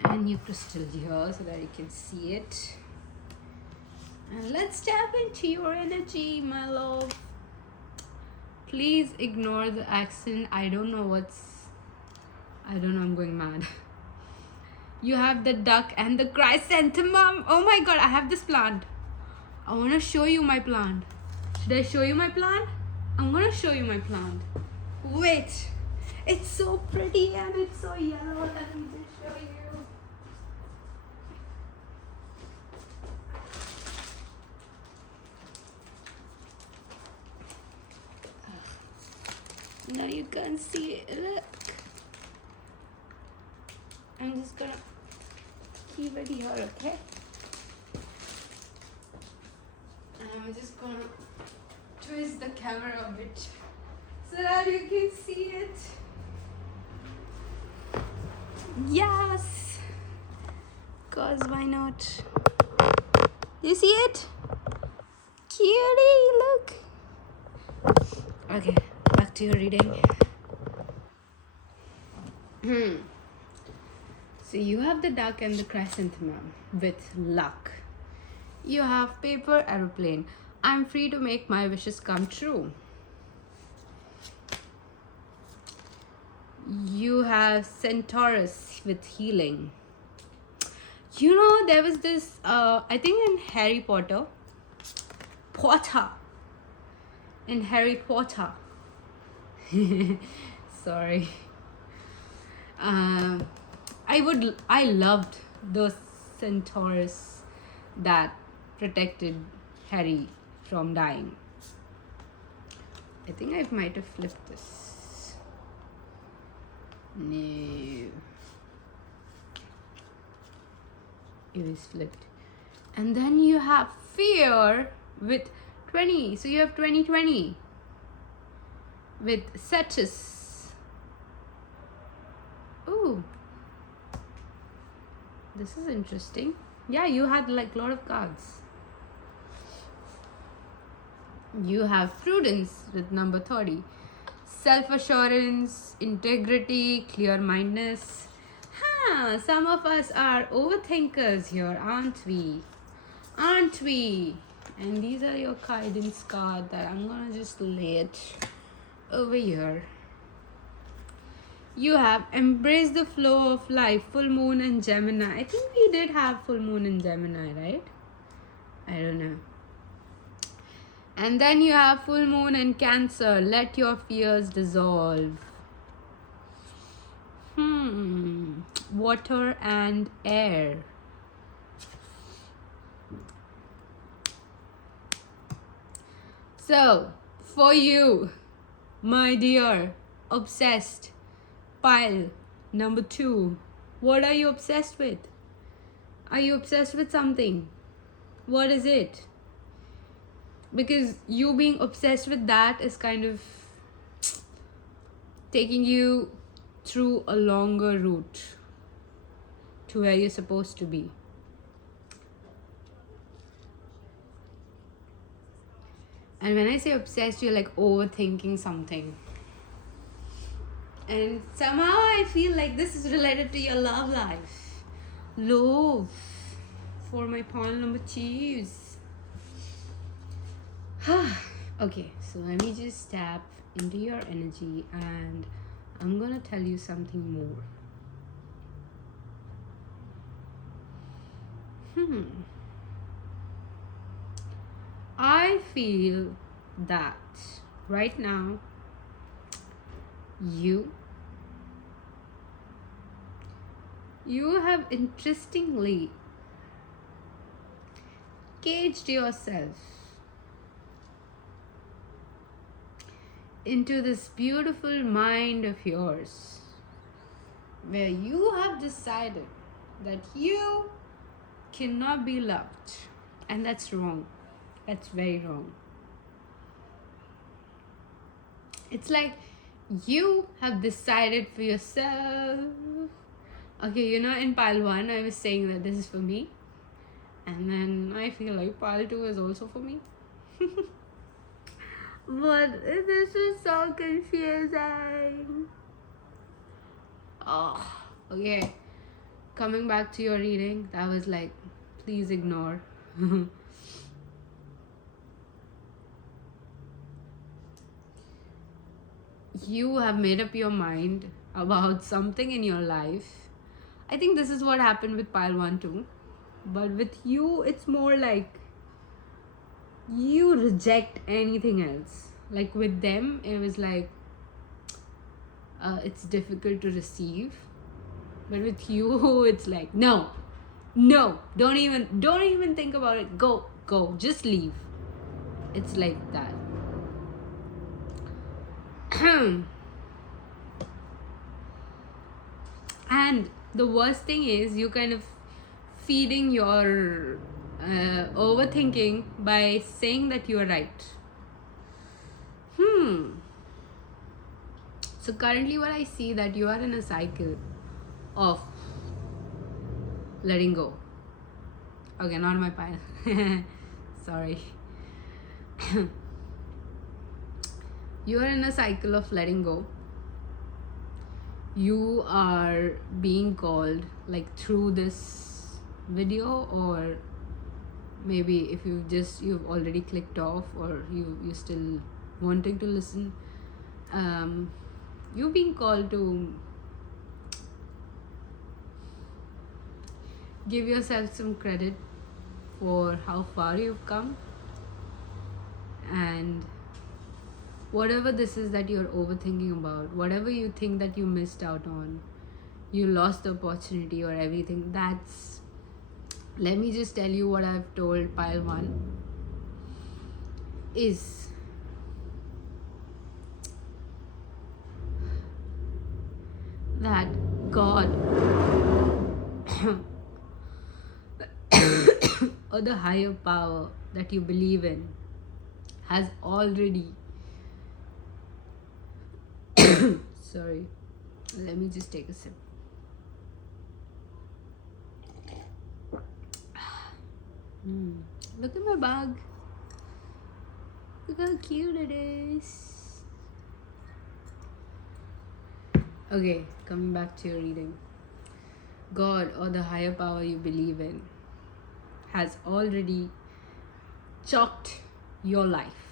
and your crystal here so that you can see it. And let's tap into your energy, my love. Please ignore the accent. I don't know, I'm going mad. You have the duck and the chrysanthemum. Oh my god, I have this plant. I want to show you my plant. Should I show you my plant? I'm going to show you my plant. Wait. It's so pretty and it's so yellow. Let me just show you. Now you can see it. Look. I'm just gonna keep it here, okay? I'm just gonna twist the camera a bit so that you can see it. Yes! Cause why not? You see it? Cutie, look! Okay, back to your reading. So you have the duck and the chrysanthemum with luck. You have paper aeroplane. I'm free to make my wishes come true. You have Centaurus with healing. There was this, I think in Harry Potter, Potter in Harry Potter. Sorry. Um, I loved the centaurs that protected Harry from dying. I think I might have flipped this. No. It was flipped. And then you have fear with 20. So you have 2020 with Cetus. Ooh. This is interesting. Yeah, you had like a lot of cards. You have prudence with number 30. Self-assurance, integrity, clear-mindedness. Some of us are overthinkers here, aren't we? Aren't we? And these are your guidance cards that I'm gonna just lay it over here. You have embraced the flow of life, full moon and Gemini. I think we did have full moon and Gemini, right? I don't know. And then you have full moon and Cancer. Let your fears dissolve. Water and air. So, for you, my dear, obsessed pile number 2, what are you obsessed with? Are you obsessed with something? What is it? Because you being obsessed with that is kind of taking you through a longer route to where you're supposed to be. And when I say obsessed, you're like overthinking something. And somehow I feel like this is related to your love life. Love for my pile number 2. Okay, so let me just tap into your energy and I'm gonna tell you something more. I feel that right now you have interestingly caged yourself into this beautiful mind of yours where you have decided that you cannot be loved, and that's wrong. That's very wrong. It's like you have decided for yourself. Okay, in pile 1 I was saying that this is for me, and then I feel like pile 2 is also for me. But this is so confusing. Oh, okay. Coming back to your reading, that was like, please ignore. You have made up your mind about something in your life. I think this is what happened with pile 1 too. But with you, it's more like you reject anything else. Like with them, it was like it's difficult to receive. But with you, it's like no, don't even think about it. Go, just leave. It's like that. And the worst thing is you kind of feeding your overthinking by saying that you are right. So currently what I see that you are in a cycle of letting go. Okay, not my pile. Sorry. You are in a cycle of letting go. You are being called like through this video, or maybe if you've already clicked off, or you're still wanting to listen, you're being called to give yourself some credit for how far you've come, And whatever this is that you're overthinking about, whatever you think that you missed out on, you lost the opportunity or everything, that's, let me just tell you what I've told pile 1 is that God or the higher power that you believe in has already sorry, let me just take a sip. Look at my bug. Look how cute it is. Okay, coming back to your reading. God or the higher power you believe in has already chalked your life.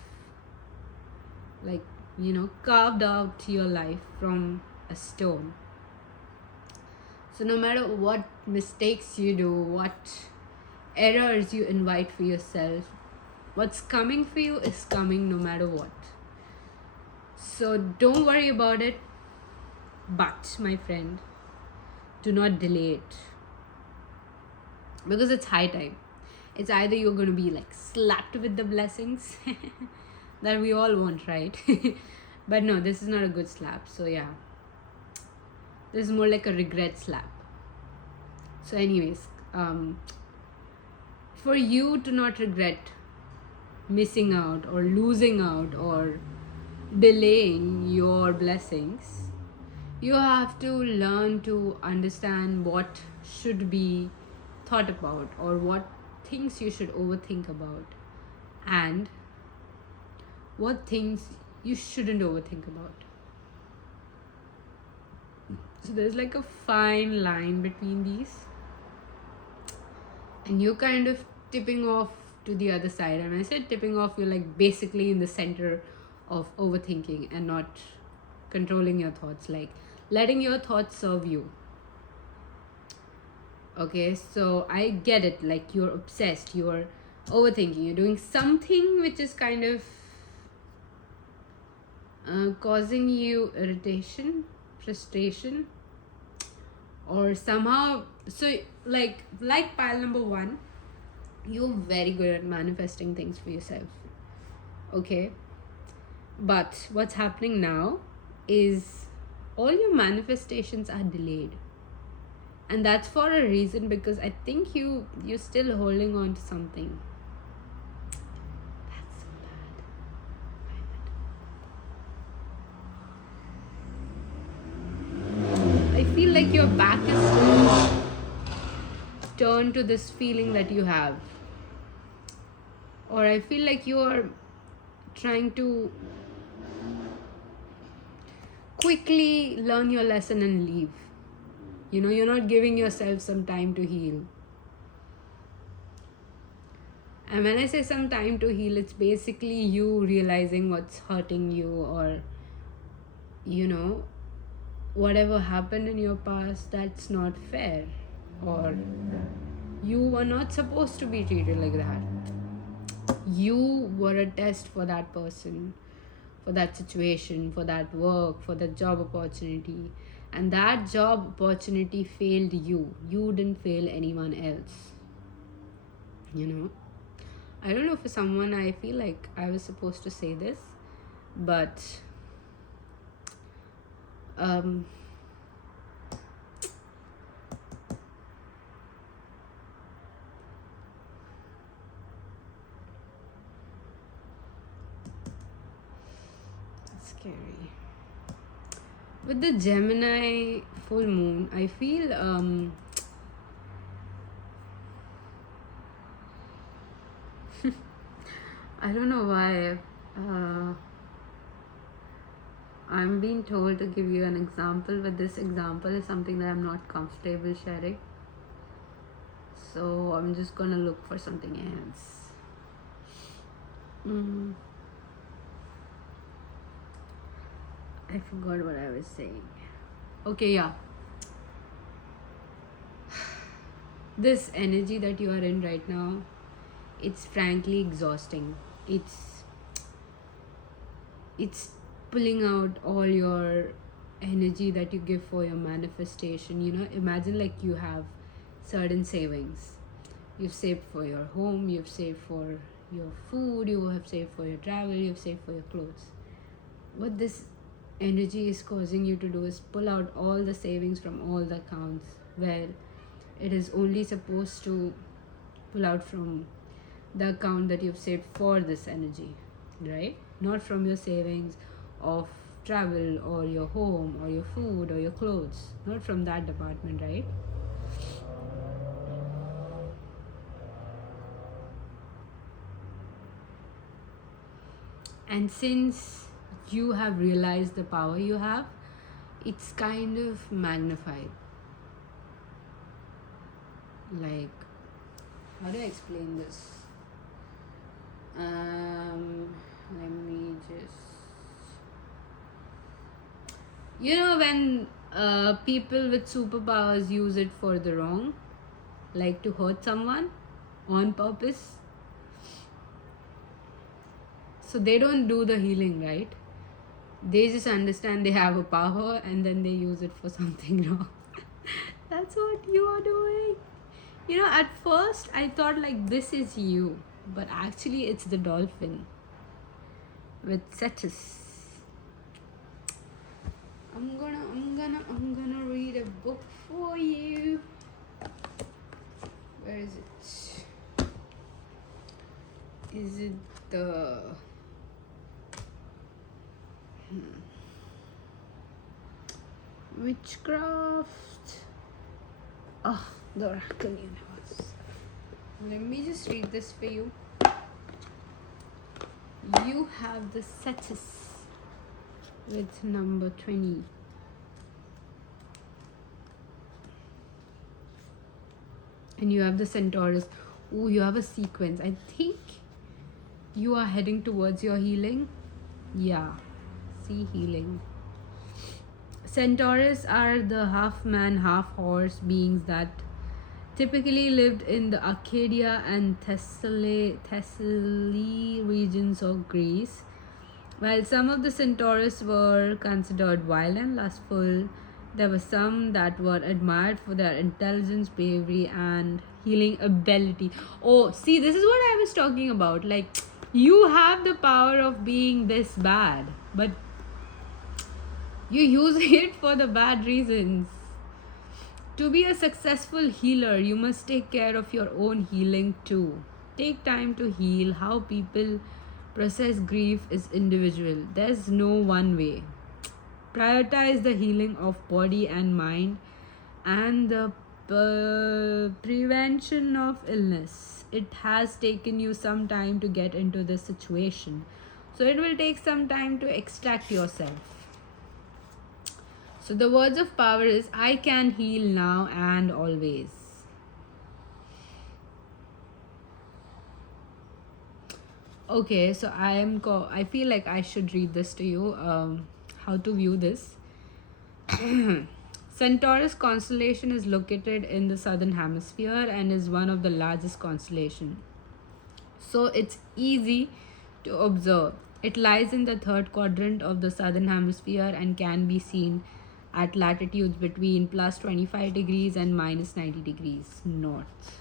Like, carved out your life from a stone. So no matter what mistakes you do, what errors you invite for yourself, what's coming for you is coming no matter what. So don't worry about it. But, my friend, do not delay it. Because it's high time. It's either you're going to be like slapped with the blessings that we all want, right? But no, this is not a good slap. So yeah, this is more like a regret slap. So anyways, for you to not regret missing out or losing out or delaying your blessings, you have to learn to understand what should be thought about or what things you should overthink about and what things you shouldn't overthink about. So there's like a fine line between these, and you're kind of tipping off to the other side. And when I said tipping off, you're like basically in the center of overthinking and not controlling your thoughts, like letting your thoughts serve you. Okay, so I get it, like you're obsessed, you're overthinking, you're doing something which is kind of causing you irritation, frustration, or somehow. So like pile number 1, you're very good at manifesting things for yourself. Okay, but what's happening now is all your manifestations are delayed, and that's for a reason, because I think you're still holding on to something. That's so bad. I feel like your back is still turned to this feeling that you have, or I feel like you're trying to quickly learn your lesson and leave. You're not giving yourself some time to heal. And when I say some time to heal, it's basically you realizing what's hurting you, or whatever happened in your past that's not fair, or you were not supposed to be treated like that. You were a test for that person, for that situation, for that work, for that job opportunity, and that job opportunity failed you. You didn't fail anyone else. I don't know, for someone I feel like I was supposed to say this, but scary. With the Gemini full moon, I feel I don't know why I'm being told to give you an example, but this example is something that I'm not comfortable sharing. So I'm just gonna look for something else. I forgot what I was saying. Okay, yeah. This energy that you are in right now, it's frankly exhausting. It's It's pulling out all your energy that you give for your manifestation. Imagine like you have certain savings. You've saved for your home, you've saved for your food, you have saved for your travel, you've saved for your clothes. What this energy is causing you to do is pull out all the savings from all the accounts where it is only supposed to pull out from the account that you've saved for this energy, right? Not from your savings of travel or your home or your food or your clothes, not from that department, right? And since you have realized the power you have, it's kind of magnified. Like, how do I explain this? Let me just. When people with superpowers use it for the wrong, like to hurt someone on purpose, so they don't do the healing, right? They just understand they have a power and then they use it for something wrong. That's what you are doing. At first I thought like this is you, but actually it's the dolphin with Cetus. I'm gonna read a book for you. Where is it? Is it the Witchcraft? The Oracle Universe. Let me just read this for you. You have the Cetus with number 20. And you have the Centaurus. Oh, you have a sequence. I think you are heading towards your healing. Yeah. See, healing. Centaurus are the half man, half horse beings that typically lived in the Arcadia and Thessaly regions of Greece. While some of the Centaurus were considered wild and lustful, there were some that were admired for their intelligence, bravery, and healing ability. Oh, see, this is what I was talking about. Like, you have the power of being this bad, but you're using it for the bad reasons. To be a successful healer, you must take care of your own healing too. Take time to heal. How people process grief is individual. There's no one way. Prioritize the healing of body and mind and the prevention of illness. It has taken you some time to get into this situation, so it will take some time to extract yourself. So the words of power is, I can heal now and always. Okay, so I feel like I should read this to you. How to view this. Centaurus constellation is located in the southern hemisphere and is one of the largest constellations. So it's easy to observe. It lies in the third quadrant of the southern hemisphere and can be seen at latitudes between plus 25 degrees and minus 90 degrees north.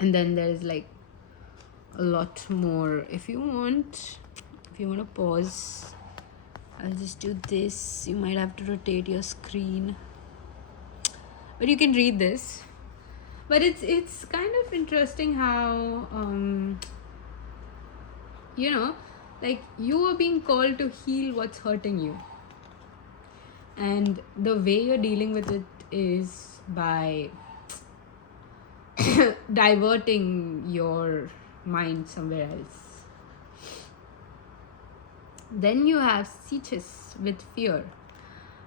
And then there is like a lot more. If you want to pause, I'll just do this. You might have to rotate your screen, but you can read this. But it's kind of interesting how like you are being called to heal what's hurting you, and the way you're dealing with it is by diverting your mind somewhere else. Then you have Cetus with fear.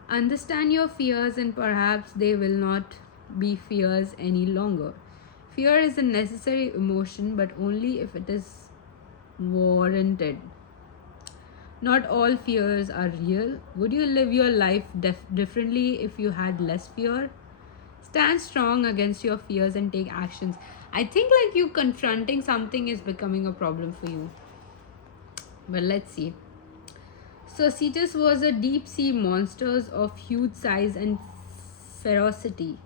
Understand your fears and perhaps they will not be fears any longer. Fear is a necessary emotion, but only if it is warranted. Not all fears are real. Would you live your life differently if you had less fear? Stand strong against your fears and take actions. I think like you confronting something is becoming a problem for you. But let's see. So Cetus was a deep sea monster of huge size and ferocity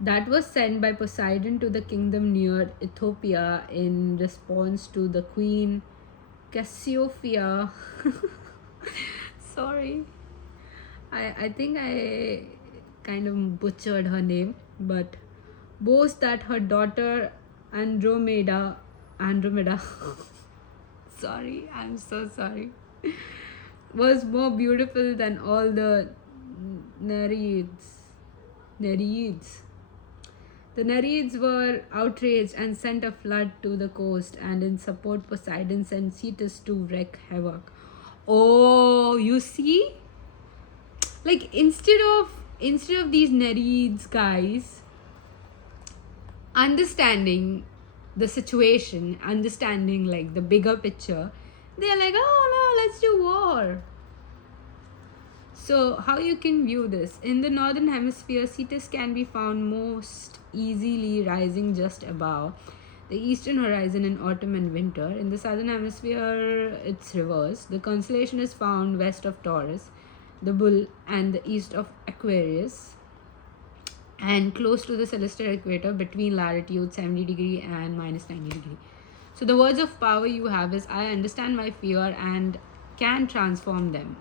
that was sent by Poseidon to the kingdom near Ethiopia in response to the queen Cassiopeia. Sorry, I think I kind of butchered her name, but boasts that her daughter Andromeda, sorry, I'm so sorry, was more beautiful than all the Nereids. Nereids. The Nereids were outraged and sent a flood to the coast, and in support, Poseidon sent Cetus to wreak havoc. Oh, you see? Like instead of these Nereids guys understanding the situation, understanding like the bigger picture, they're like, oh no, let's do war. So, how you can view this? In the northern hemisphere, Cetus can be found most easily rising just above the eastern horizon in autumn and winter. In the southern hemisphere, it's reversed. The constellation is found west of Taurus, the Bull, and the east of Aquarius, and close to the celestial equator between latitude 70 degree and minus 90 degree. So, the words of power you have is, I understand my fear and can transform them.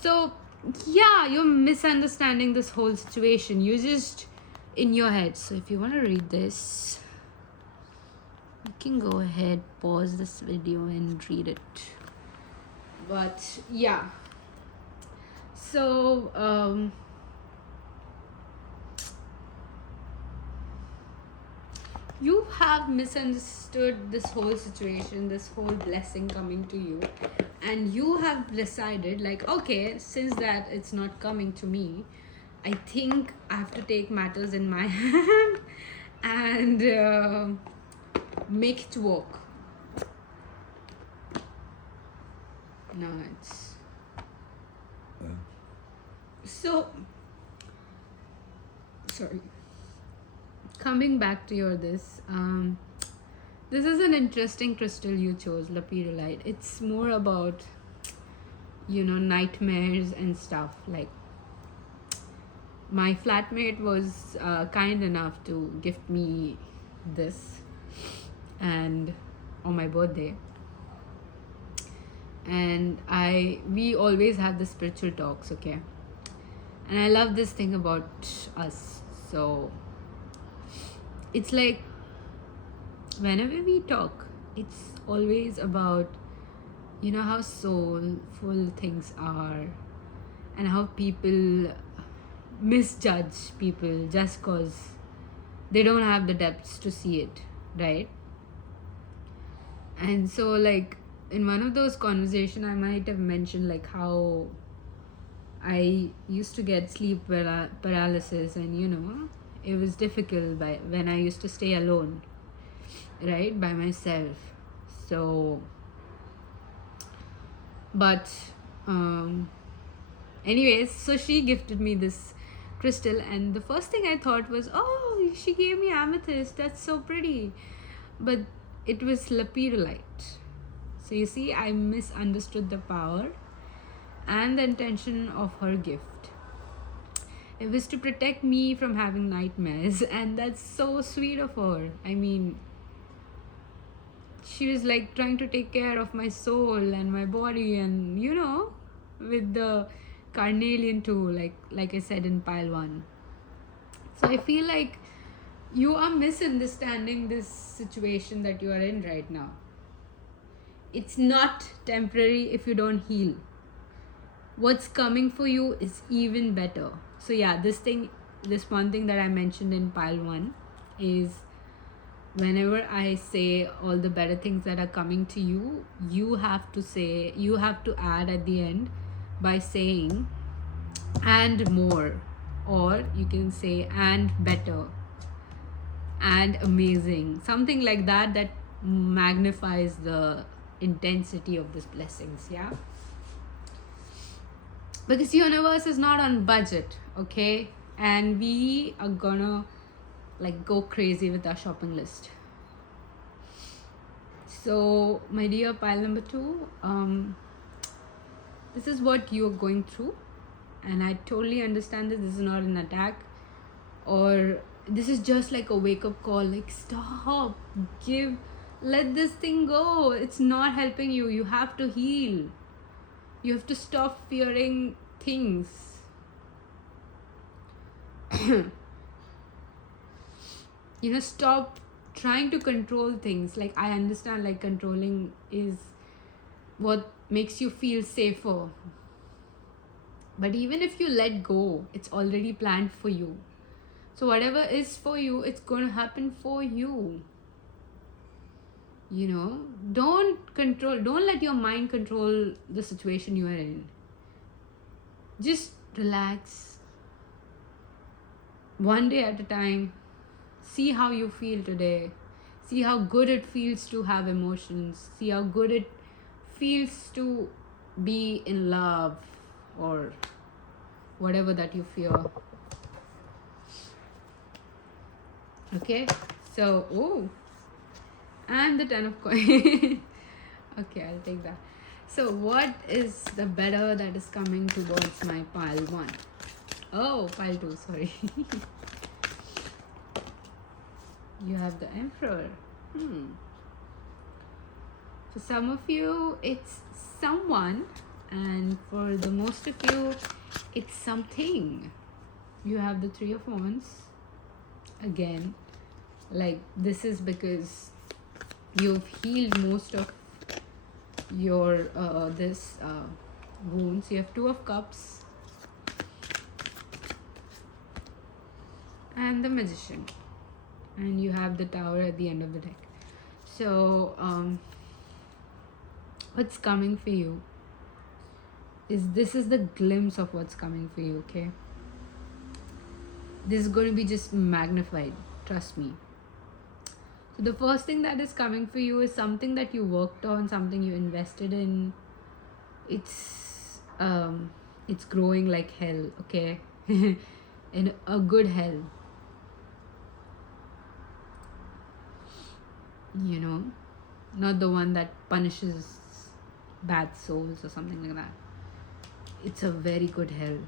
So, yeah, you're misunderstanding this whole situation. You're just in your head. So, if you want to read this, you can go ahead, pause this video, and read it. But, yeah. So, you have misunderstood this whole situation, this whole blessing coming to you, and you have decided like, okay, since that it's not coming to me, I think I have to take matters in my hand and make it work. No, it's so sorry. Coming back to your this is an interesting crystal you chose, lapidolite. It's more about nightmares and stuff. Like, my flatmate was kind enough to gift me this and on my birthday, and we always have the spiritual talks, okay, and I love this thing about us. So it's like whenever we talk, it's always about how soulful things are and how people misjudge people just cause they don't have the depths to see it, right? And so, like, in one of those conversations, I might have mentioned like how I used to get sleep paralysis, and it was difficult when I used to stay alone, right, by myself. So, but anyways, so she gifted me this crystal, and the first thing I thought was, oh, she gave me amethyst, that's so pretty, but it was lapidolite. So you see, I misunderstood the power and the intention of her gift. It was to protect me from having nightmares, and that's so sweet of her. I mean, she was like trying to take care of my soul and my body, and with the carnelian too, like I said in pile 1. So I feel like you are misunderstanding this situation that you are in right now. It's not temporary if you don't heal. What's coming for you is even better. So yeah, this one thing that I mentioned in pile 1 is, whenever I say all the better things that are coming to you, you have to add at the end by saying and more, or you can say and better and amazing, something like that magnifies the intensity of these blessings. Yeah, because universe is not on budget, okay? and we are gonna like go crazy with our shopping list. So my dear pile number 2, this is what you're going through, and I totally understand this. This is not an attack, or this is just like a wake-up call. Like, stop, let this thing go. It's not helping you. You have to heal. You have to stop fearing things. Stop trying to control things. Like, I understand, like, controlling is what makes you feel safer. But even if you let go, it's already planned for you. So whatever is for you, it's going to happen for you. Don't let your mind control the situation you are in. Just relax. One day at a time. See how you feel today. See how good it feels to have emotions. See how good it feels to be in love or whatever that you fear. Okay, so and the 10 of coins. Okay, I'll take that. So what is the better that is coming towards my pile 1? Oh, pile 2, sorry. You have the Emperor. For some of you, it's someone, and for the most of you, it's something. You have the 3 of Wands. Again, like, this is because you've healed most of your wounds. You have 2 of Cups and the Magician, and you have the Tower at the end of the deck. So what's coming for you this is the glimpse of what's coming for you. Okay, this is going to be just magnified, trust me. So the first thing that is coming for you is something that you worked on, something you invested in. It's growing like hell, okay? In a good hell. Not the one that punishes bad souls or something like that. It's a very good hell.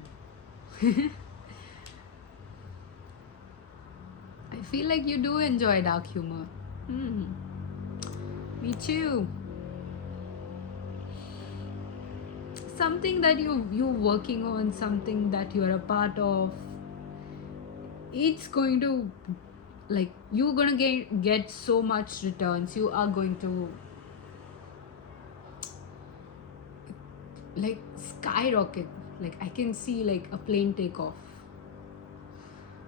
I feel like you do enjoy dark humor. Me too. Something that you're working on, something that you're a part of, it's going to, like, you're going to get so much returns. You are going to, like, skyrocket. Like, I can see, like, a plane take off.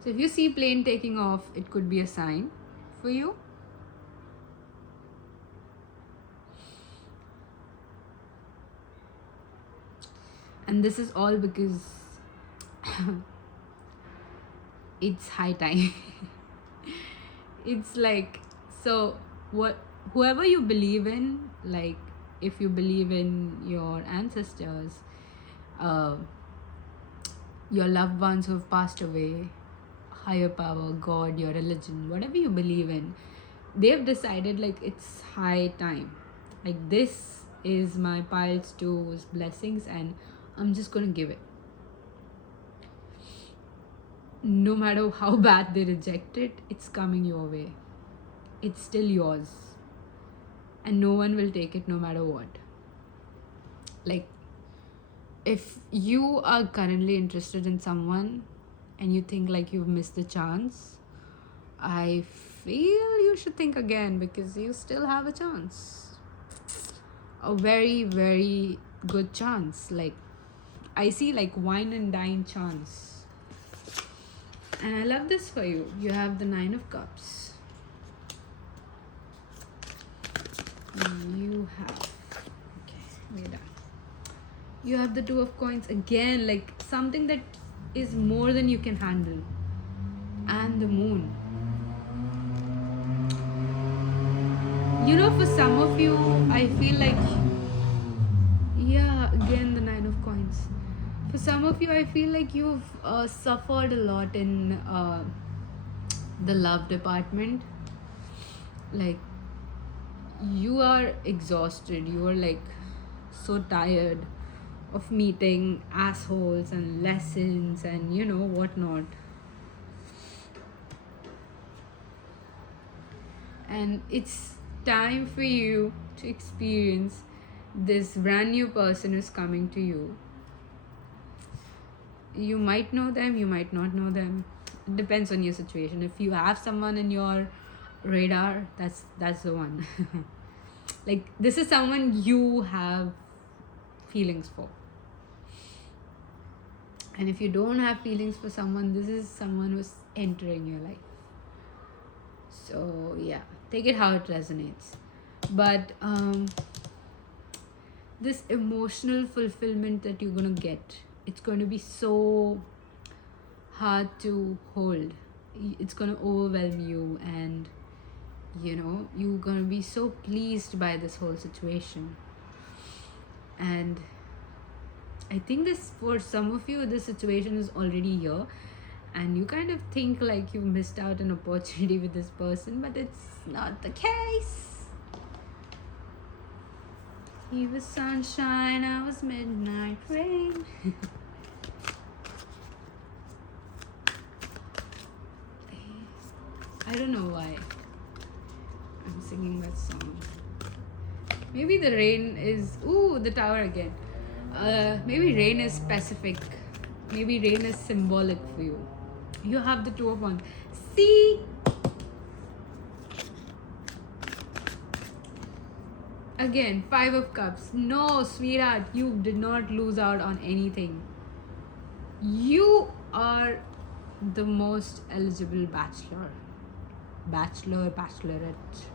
So if you see plane taking off, it could be a sign for you. And this is all because it's high time. It's like, so whoever you believe in, like, if you believe in your ancestors, your loved ones who have passed away, higher power, God, your religion, whatever you believe in, they've decided, like, it's high time. Like, this is my piles 2's blessings, and I'm just gonna give it. No matter how bad they reject it, it's coming your way. It's still yours. And no one will take it no matter what. Like, if you are currently interested in someone and you think like you've missed the chance, I feel you should think again, because you still have a chance. A very, very good chance. Like, I see, like, wine and dine chance. And I love this for you. You have the 9 of Cups. You have, okay, we're done. You have the 2 of Coins again, like, something that is more than you can handle. And the Moon. For some of you, I feel like, yeah, again the 9 of Coins. For some of you, I feel like you've suffered a lot in the love department. Like, you are exhausted, you are like so tired of meeting assholes and lessons and whatnot. And it's time for you to experience this brand new person who's coming to you. You might know them, you might not know them. It depends on your situation. If you have someone in your radar, that's the one. Like, this is someone you have feelings for. And if you don't have feelings for someone, this is someone who's entering your life. So yeah, take it how it resonates. But this emotional fulfillment that you're gonna get, it's going to be so hard to hold. It's gonna overwhelm you, and you're gonna be so pleased by this whole situation. And I think this, for some of you, this situation is already here, and you kind of think like you missed out an opportunity with this person, but it's not the case. He was sunshine, I was midnight rain. I don't know why I'm singing that song. Maybe the rain is... Ooh, the tower again. Maybe rain is specific. Maybe rain is symbolic for you. You have the Two of Wands. See? Again, Five of Cups. No, sweetheart, you did not lose out on anything. You are the most eligible bachelor. Bachelor, bachelorette.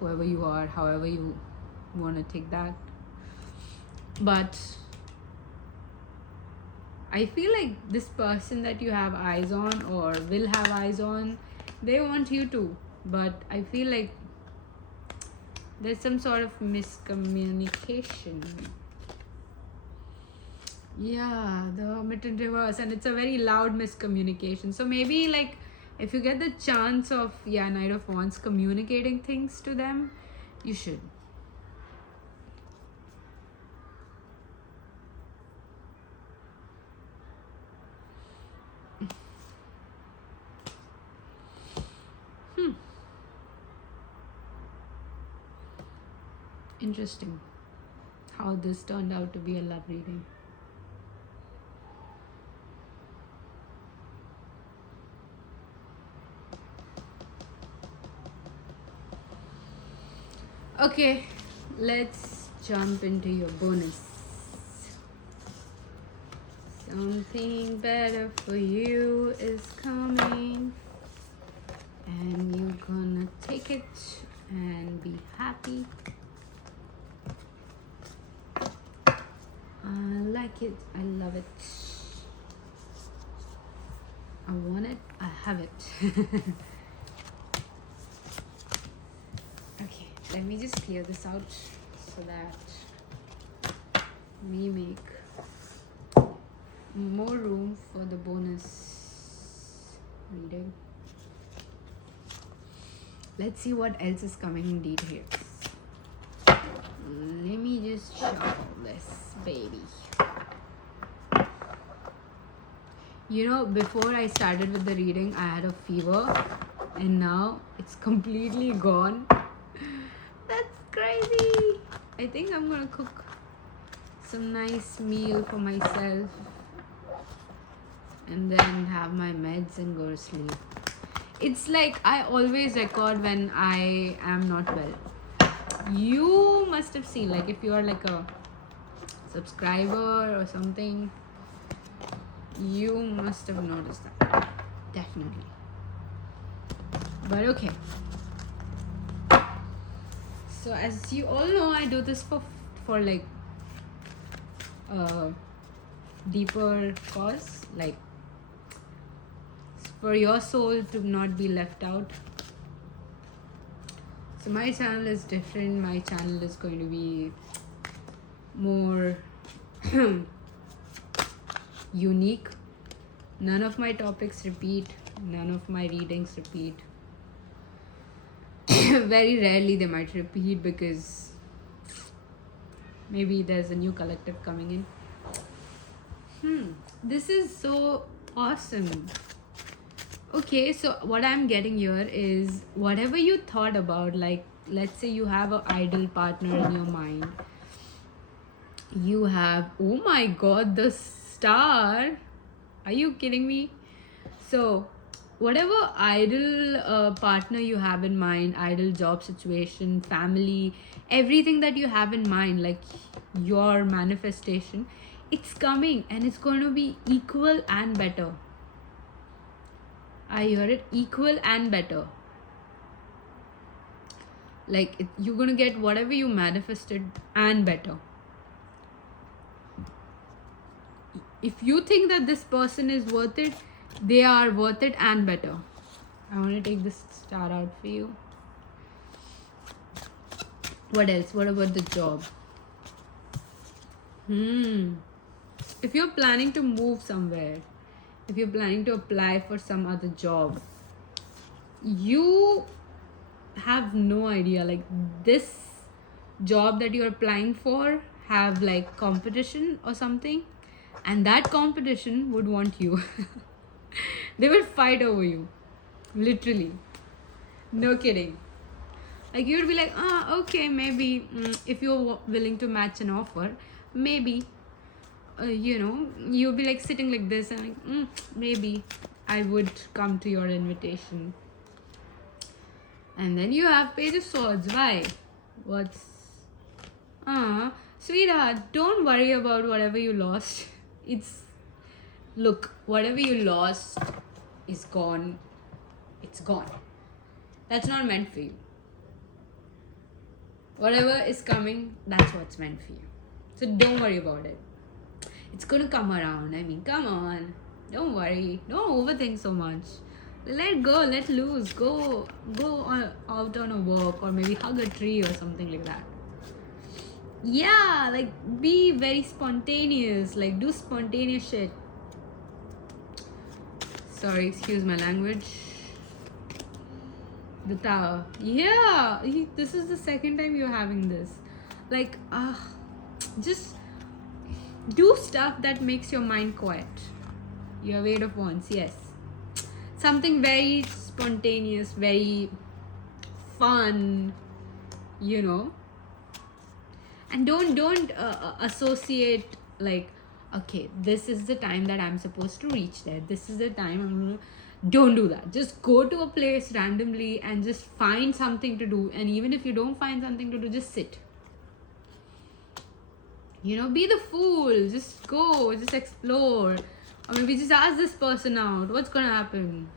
Whoever you are, however you want to take that. But I feel like this person that you have eyes on or will have eyes on, they want you to. But I feel like there's some sort of miscommunication. Yeah, the Hermit in reverse, and it's a very loud miscommunication. So maybe like if you get the chance of Knight of Wands communicating things to them, you should. Interesting how this turned out to be a love reading. Okay, let's jump into your bonus. Something better for you is coming, and you're gonna take it and be happy. I like it. I love it. I want it. I have it. Okay, let me just clear this out so that we make more room for the bonus reading. Let's see what else is coming in details. Let me just shuffle this baby. Before I started with the reading, I had a fever, and now it's completely gone. That's crazy. I think I'm gonna cook some nice meal for myself and then have my meds and go to sleep. It's like I always record when I am not well. You must have seen, like, if you are like a subscriber or something, you must have noticed that. Definitely. But okay. So as you all know, I do this for like deeper cause, like for your soul to not be left out. So my channel is different. My channel is going to be more unique. None of my topics repeat, none of my readings repeat. Very rarely they might repeat because maybe there's a new collective coming in. This is so awesome. Okay, so what I'm getting here is whatever you thought about, like let's say you have an ideal partner in your mind. You have, oh my god, the star. Are you kidding me? So, whatever ideal partner you have in mind, ideal job situation, family, everything that you have in mind, like your manifestation, it's coming and it's going to be equal and better. I hear it, equal and better. Like you're going to get whatever you manifested and better. If you think that this person is worth it, they are worth it and better. I want to take this star out for you. What else? What about the job? If you're planning to move somewhere, if you're planning to apply for some other job, you have no idea, like this job that you're applying for have like competition or something, and that competition would want you. They will fight over you, literally, no kidding. Like you'd be like, okay, maybe if you're willing to match an offer, maybe you'll be like sitting like this and like, maybe I would come to your invitation. And then you have Page of Swords. Why? What's sweetheart, don't worry about whatever you lost. Look, whatever you lost is gone. It's gone. That's not meant for you. Whatever is coming, that's what's meant for you. So don't worry about it. It's gonna come around. I mean, come on. Don't worry. Don't overthink so much. Let go, let loose. Go out on a walk, or maybe hug a tree or something like that. Yeah, like be very spontaneous. Like do spontaneous shit. Sorry, excuse my language. The Tower. Yeah, this is the second time you're having this. Like, just do stuff that makes your mind quiet. You have 8 of Wands, yes. Something very spontaneous, very fun, And don't associate like, okay, this is the time that I'm supposed to reach there. This is the time don't do that. Just go to a place randomly and just find something to do. And even if you don't find something to do, just sit. Be the fool. Just go. Just explore. Or maybe just ask this person out. What's gonna happen?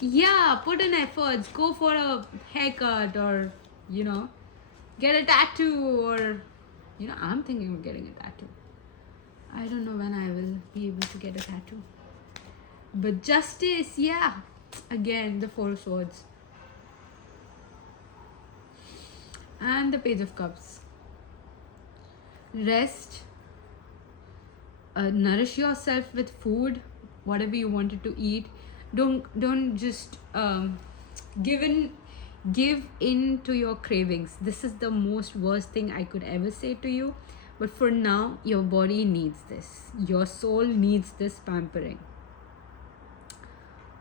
Yeah, put in efforts. Go for a haircut or, get a tattoo or, I'm thinking of getting a tattoo. I don't know when I will be able to get a tattoo. But justice, yeah. Again, the 4 swords. And the Page of Cups. Rest. Nourish yourself with food, whatever you wanted to eat. Don't just give in to your cravings. This is the most worst thing I could ever say to you. But for now, your body needs this. Your soul needs this pampering.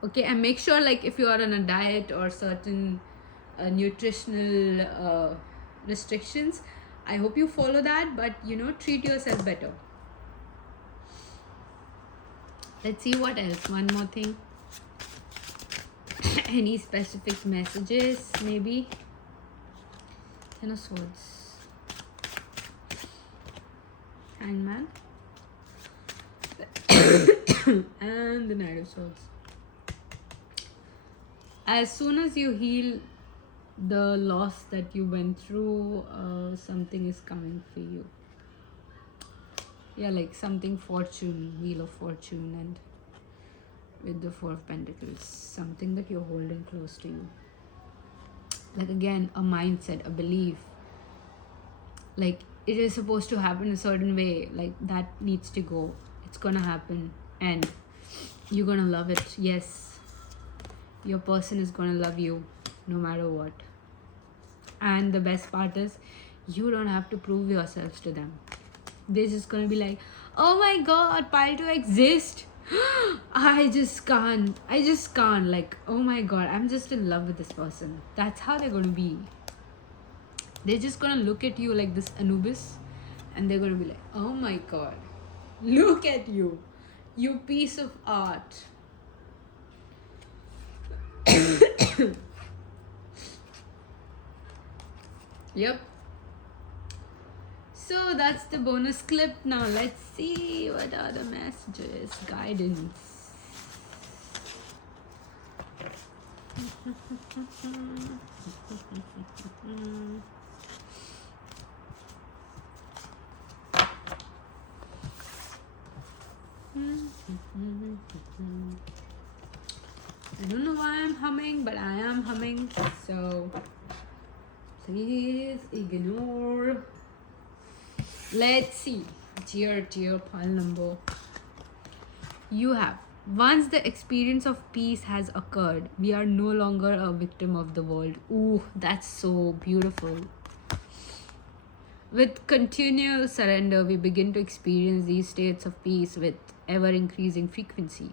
Okay, and make sure, like, if you are on a diet or certain nutritional restrictions, I hope you follow that, but treat yourself better. Let's see what else. One more thing. Any specific messages, maybe? 10 of Swords. Hangman. And the Knight of Swords. As soon as you heal the loss that you went through, something is coming for you. Yeah, like something fortune, Wheel of Fortune, and with the 4 of Pentacles, something that you're holding close to you. Like again, a mindset, a belief. Like it is supposed to happen a certain way, like that needs to go. It's gonna happen, and you're gonna love it. Yes, your person is gonna love you no matter what. And the best part is, you don't have to prove yourselves to them. They're just gonna be like, oh my god, pile to exist. I just can't. Like, oh my god, I'm just in love with this person. That's how they're gonna be. They're just gonna look at you like this Anubis, and they're gonna be like, oh my god, look at you, you piece of art. Yep. So that's the bonus clip. Now let's see what are the messages, guidance. I don't know why I'm humming, but I am humming, so please ignore. Let's see. Dear pile number. You have. Once the experience of peace has occurred, we are no longer a victim of the world. Ooh, that's so beautiful. With continual surrender, we begin to experience these states of peace with ever increasing frequency.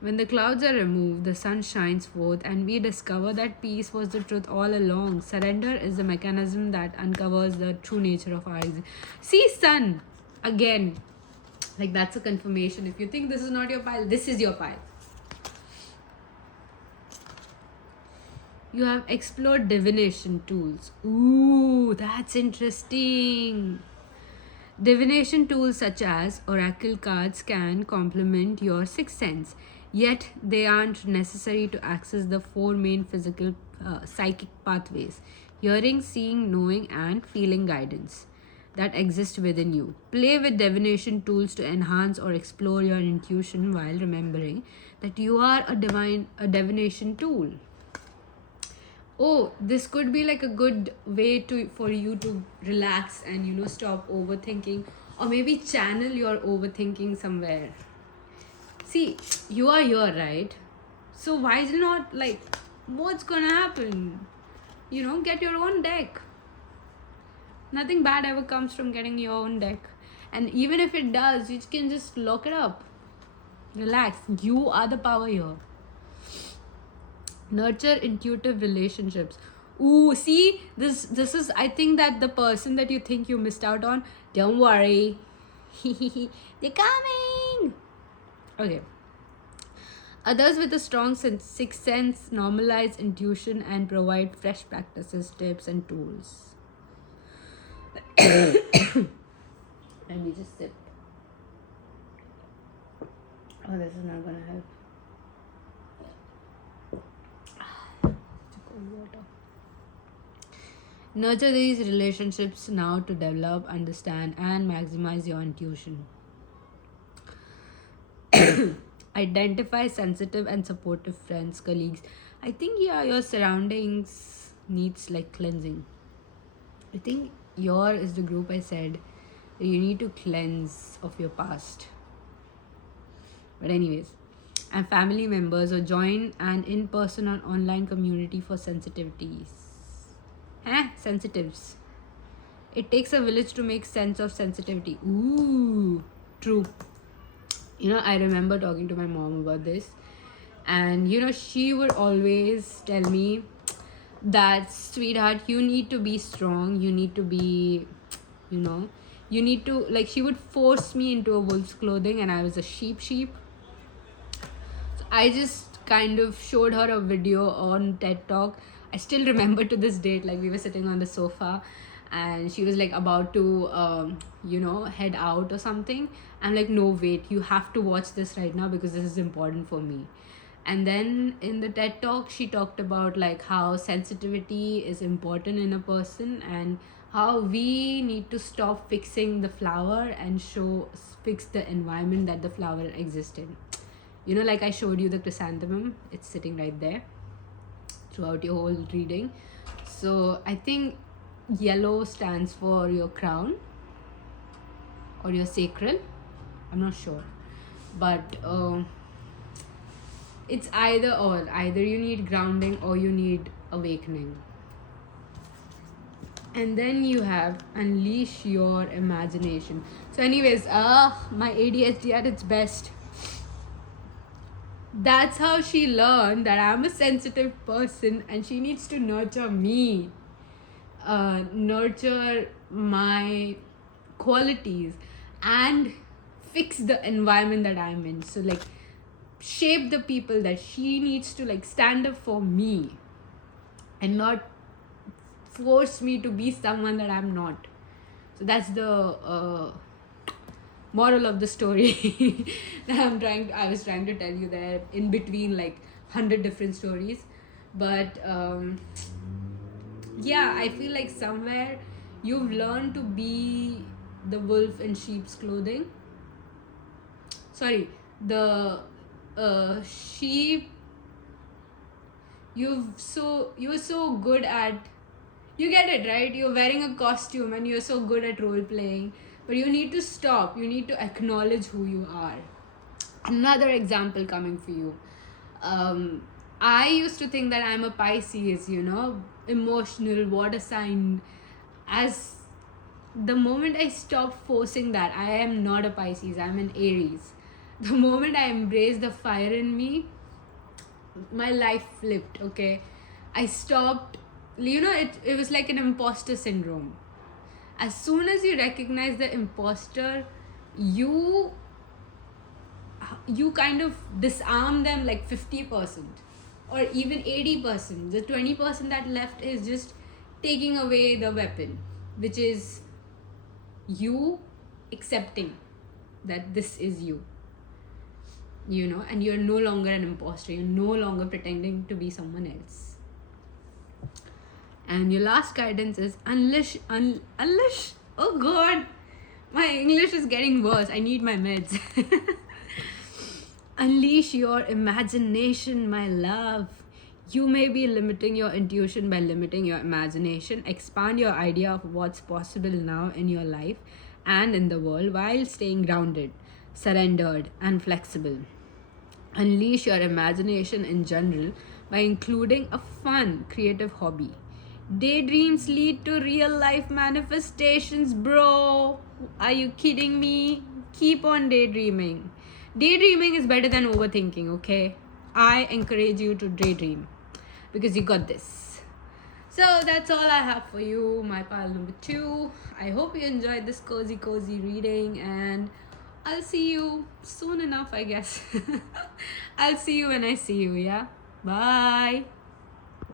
When the clouds are removed, the sun shines forth, and we discover that peace was the truth all along. Surrender is the mechanism that uncovers the true nature of our existence. See, sun, again, like that's a confirmation. If you think this is not your pile, this is your pile. You have explored divination tools. Ooh, that's interesting. Divination tools such as oracle cards can complement your sixth sense, yet they aren't necessary to access the four main physical psychic pathways: hearing, seeing, knowing, and feeling guidance that exist within you. Play with divination tools to enhance or explore your intuition while remembering that you are a divination tool. Oh, this could be like a good way to for you to relax and stop overthinking, or maybe channel your overthinking somewhere. See, you are here, right? So why not, like, what's gonna happen? Get your own deck. Nothing bad ever comes from getting your own deck. And even if it does, you can just lock it up. Relax. You are the power here. Nurture intuitive relationships. Ooh, see, this is, I think, that the person that you think you missed out on, don't worry. They're coming. Okay. Others with a strong sixth sense normalize intuition and provide fresh practices, tips, and tools. Let me just sip. Oh, this is not gonna help. Water. Nurture these relationships now to develop, understand, and maximize your intuition. Identify sensitive and supportive friends, colleagues. I think, yeah, your surroundings needs like cleansing. I think your is the group I said you need to cleanse of your past. But anyways, and family members, or join an in-person or online community for sensitivities. Sensitives. It takes a village to make sense of sensitivity. Ooh, true. I remember talking to my mom about this, and she would always tell me that, sweetheart, you need to be strong, you need to be, you need to, like, she would force me into a wolf's clothing, and I was a sheep. So I just kind of showed her a video on TED Talk. I still remember to this date, like, we were sitting on the sofa and she was like about to head out or something. I'm like, no, wait, you have to watch this right now because this is important for me. And then in the TED Talk, she talked about like how sensitivity is important in a person, and how we need to stop fixing the flower and fix the environment that the flower exists in. Like I showed you the chrysanthemum, it's sitting right there throughout your whole reading. So I think yellow stands for your crown or your sacral. I'm not sure. But it's either or. Either you need grounding or you need awakening. And then you have unleash your imagination. So anyways, my ADHD at its best. That's how she learned that I'm a sensitive person and she needs to nurture me, nurture my qualities, and fix the environment that I'm in. So, like, shape the people that she needs to, like, stand up for me and not force me to be someone that I'm not. So, that's the moral of the story that I was trying to tell you there in between like 100 different stories. But yeah, I feel like somewhere you've learned to be the wolf in sheep's clothing. Sorry, the sheep. You're so good at, you get it, right? You're wearing a costume and you're so good at role playing, but you need to stop. You need to acknowledge who you are. Another example coming for you. I used to think that I'm a Pisces, emotional, water sign. As the moment I stopped forcing that, I am not a Pisces, I'm an Aries. The moment I embraced the fire in me, my life flipped, okay? I stopped, it was like an imposter syndrome. As soon as you recognize the imposter, you kind of disarm them like 50% or even 80%. The 20% that left is just taking away the weapon, which is you accepting that this is you, and you're no longer an imposter. You're no longer pretending to be someone else. And your last guidance is unleash. Oh god, my English is getting worse. I need my meds. Unleash your imagination, my love. You may be limiting your intuition by limiting your imagination. Expand your idea of what's possible now in your life and in the world while staying grounded, surrendered, and flexible. Unleash your imagination in general by including a fun, creative hobby. Daydreams lead to real life manifestations, bro. Are you kidding me? Keep on daydreaming. Daydreaming is better than overthinking, okay? I encourage you to daydream because you got this. So that's all I have for you, my pal number 2. I hope you enjoyed this cozy reading, and I'll see you soon enough, I guess. I'll see you when I see you, yeah? Bye.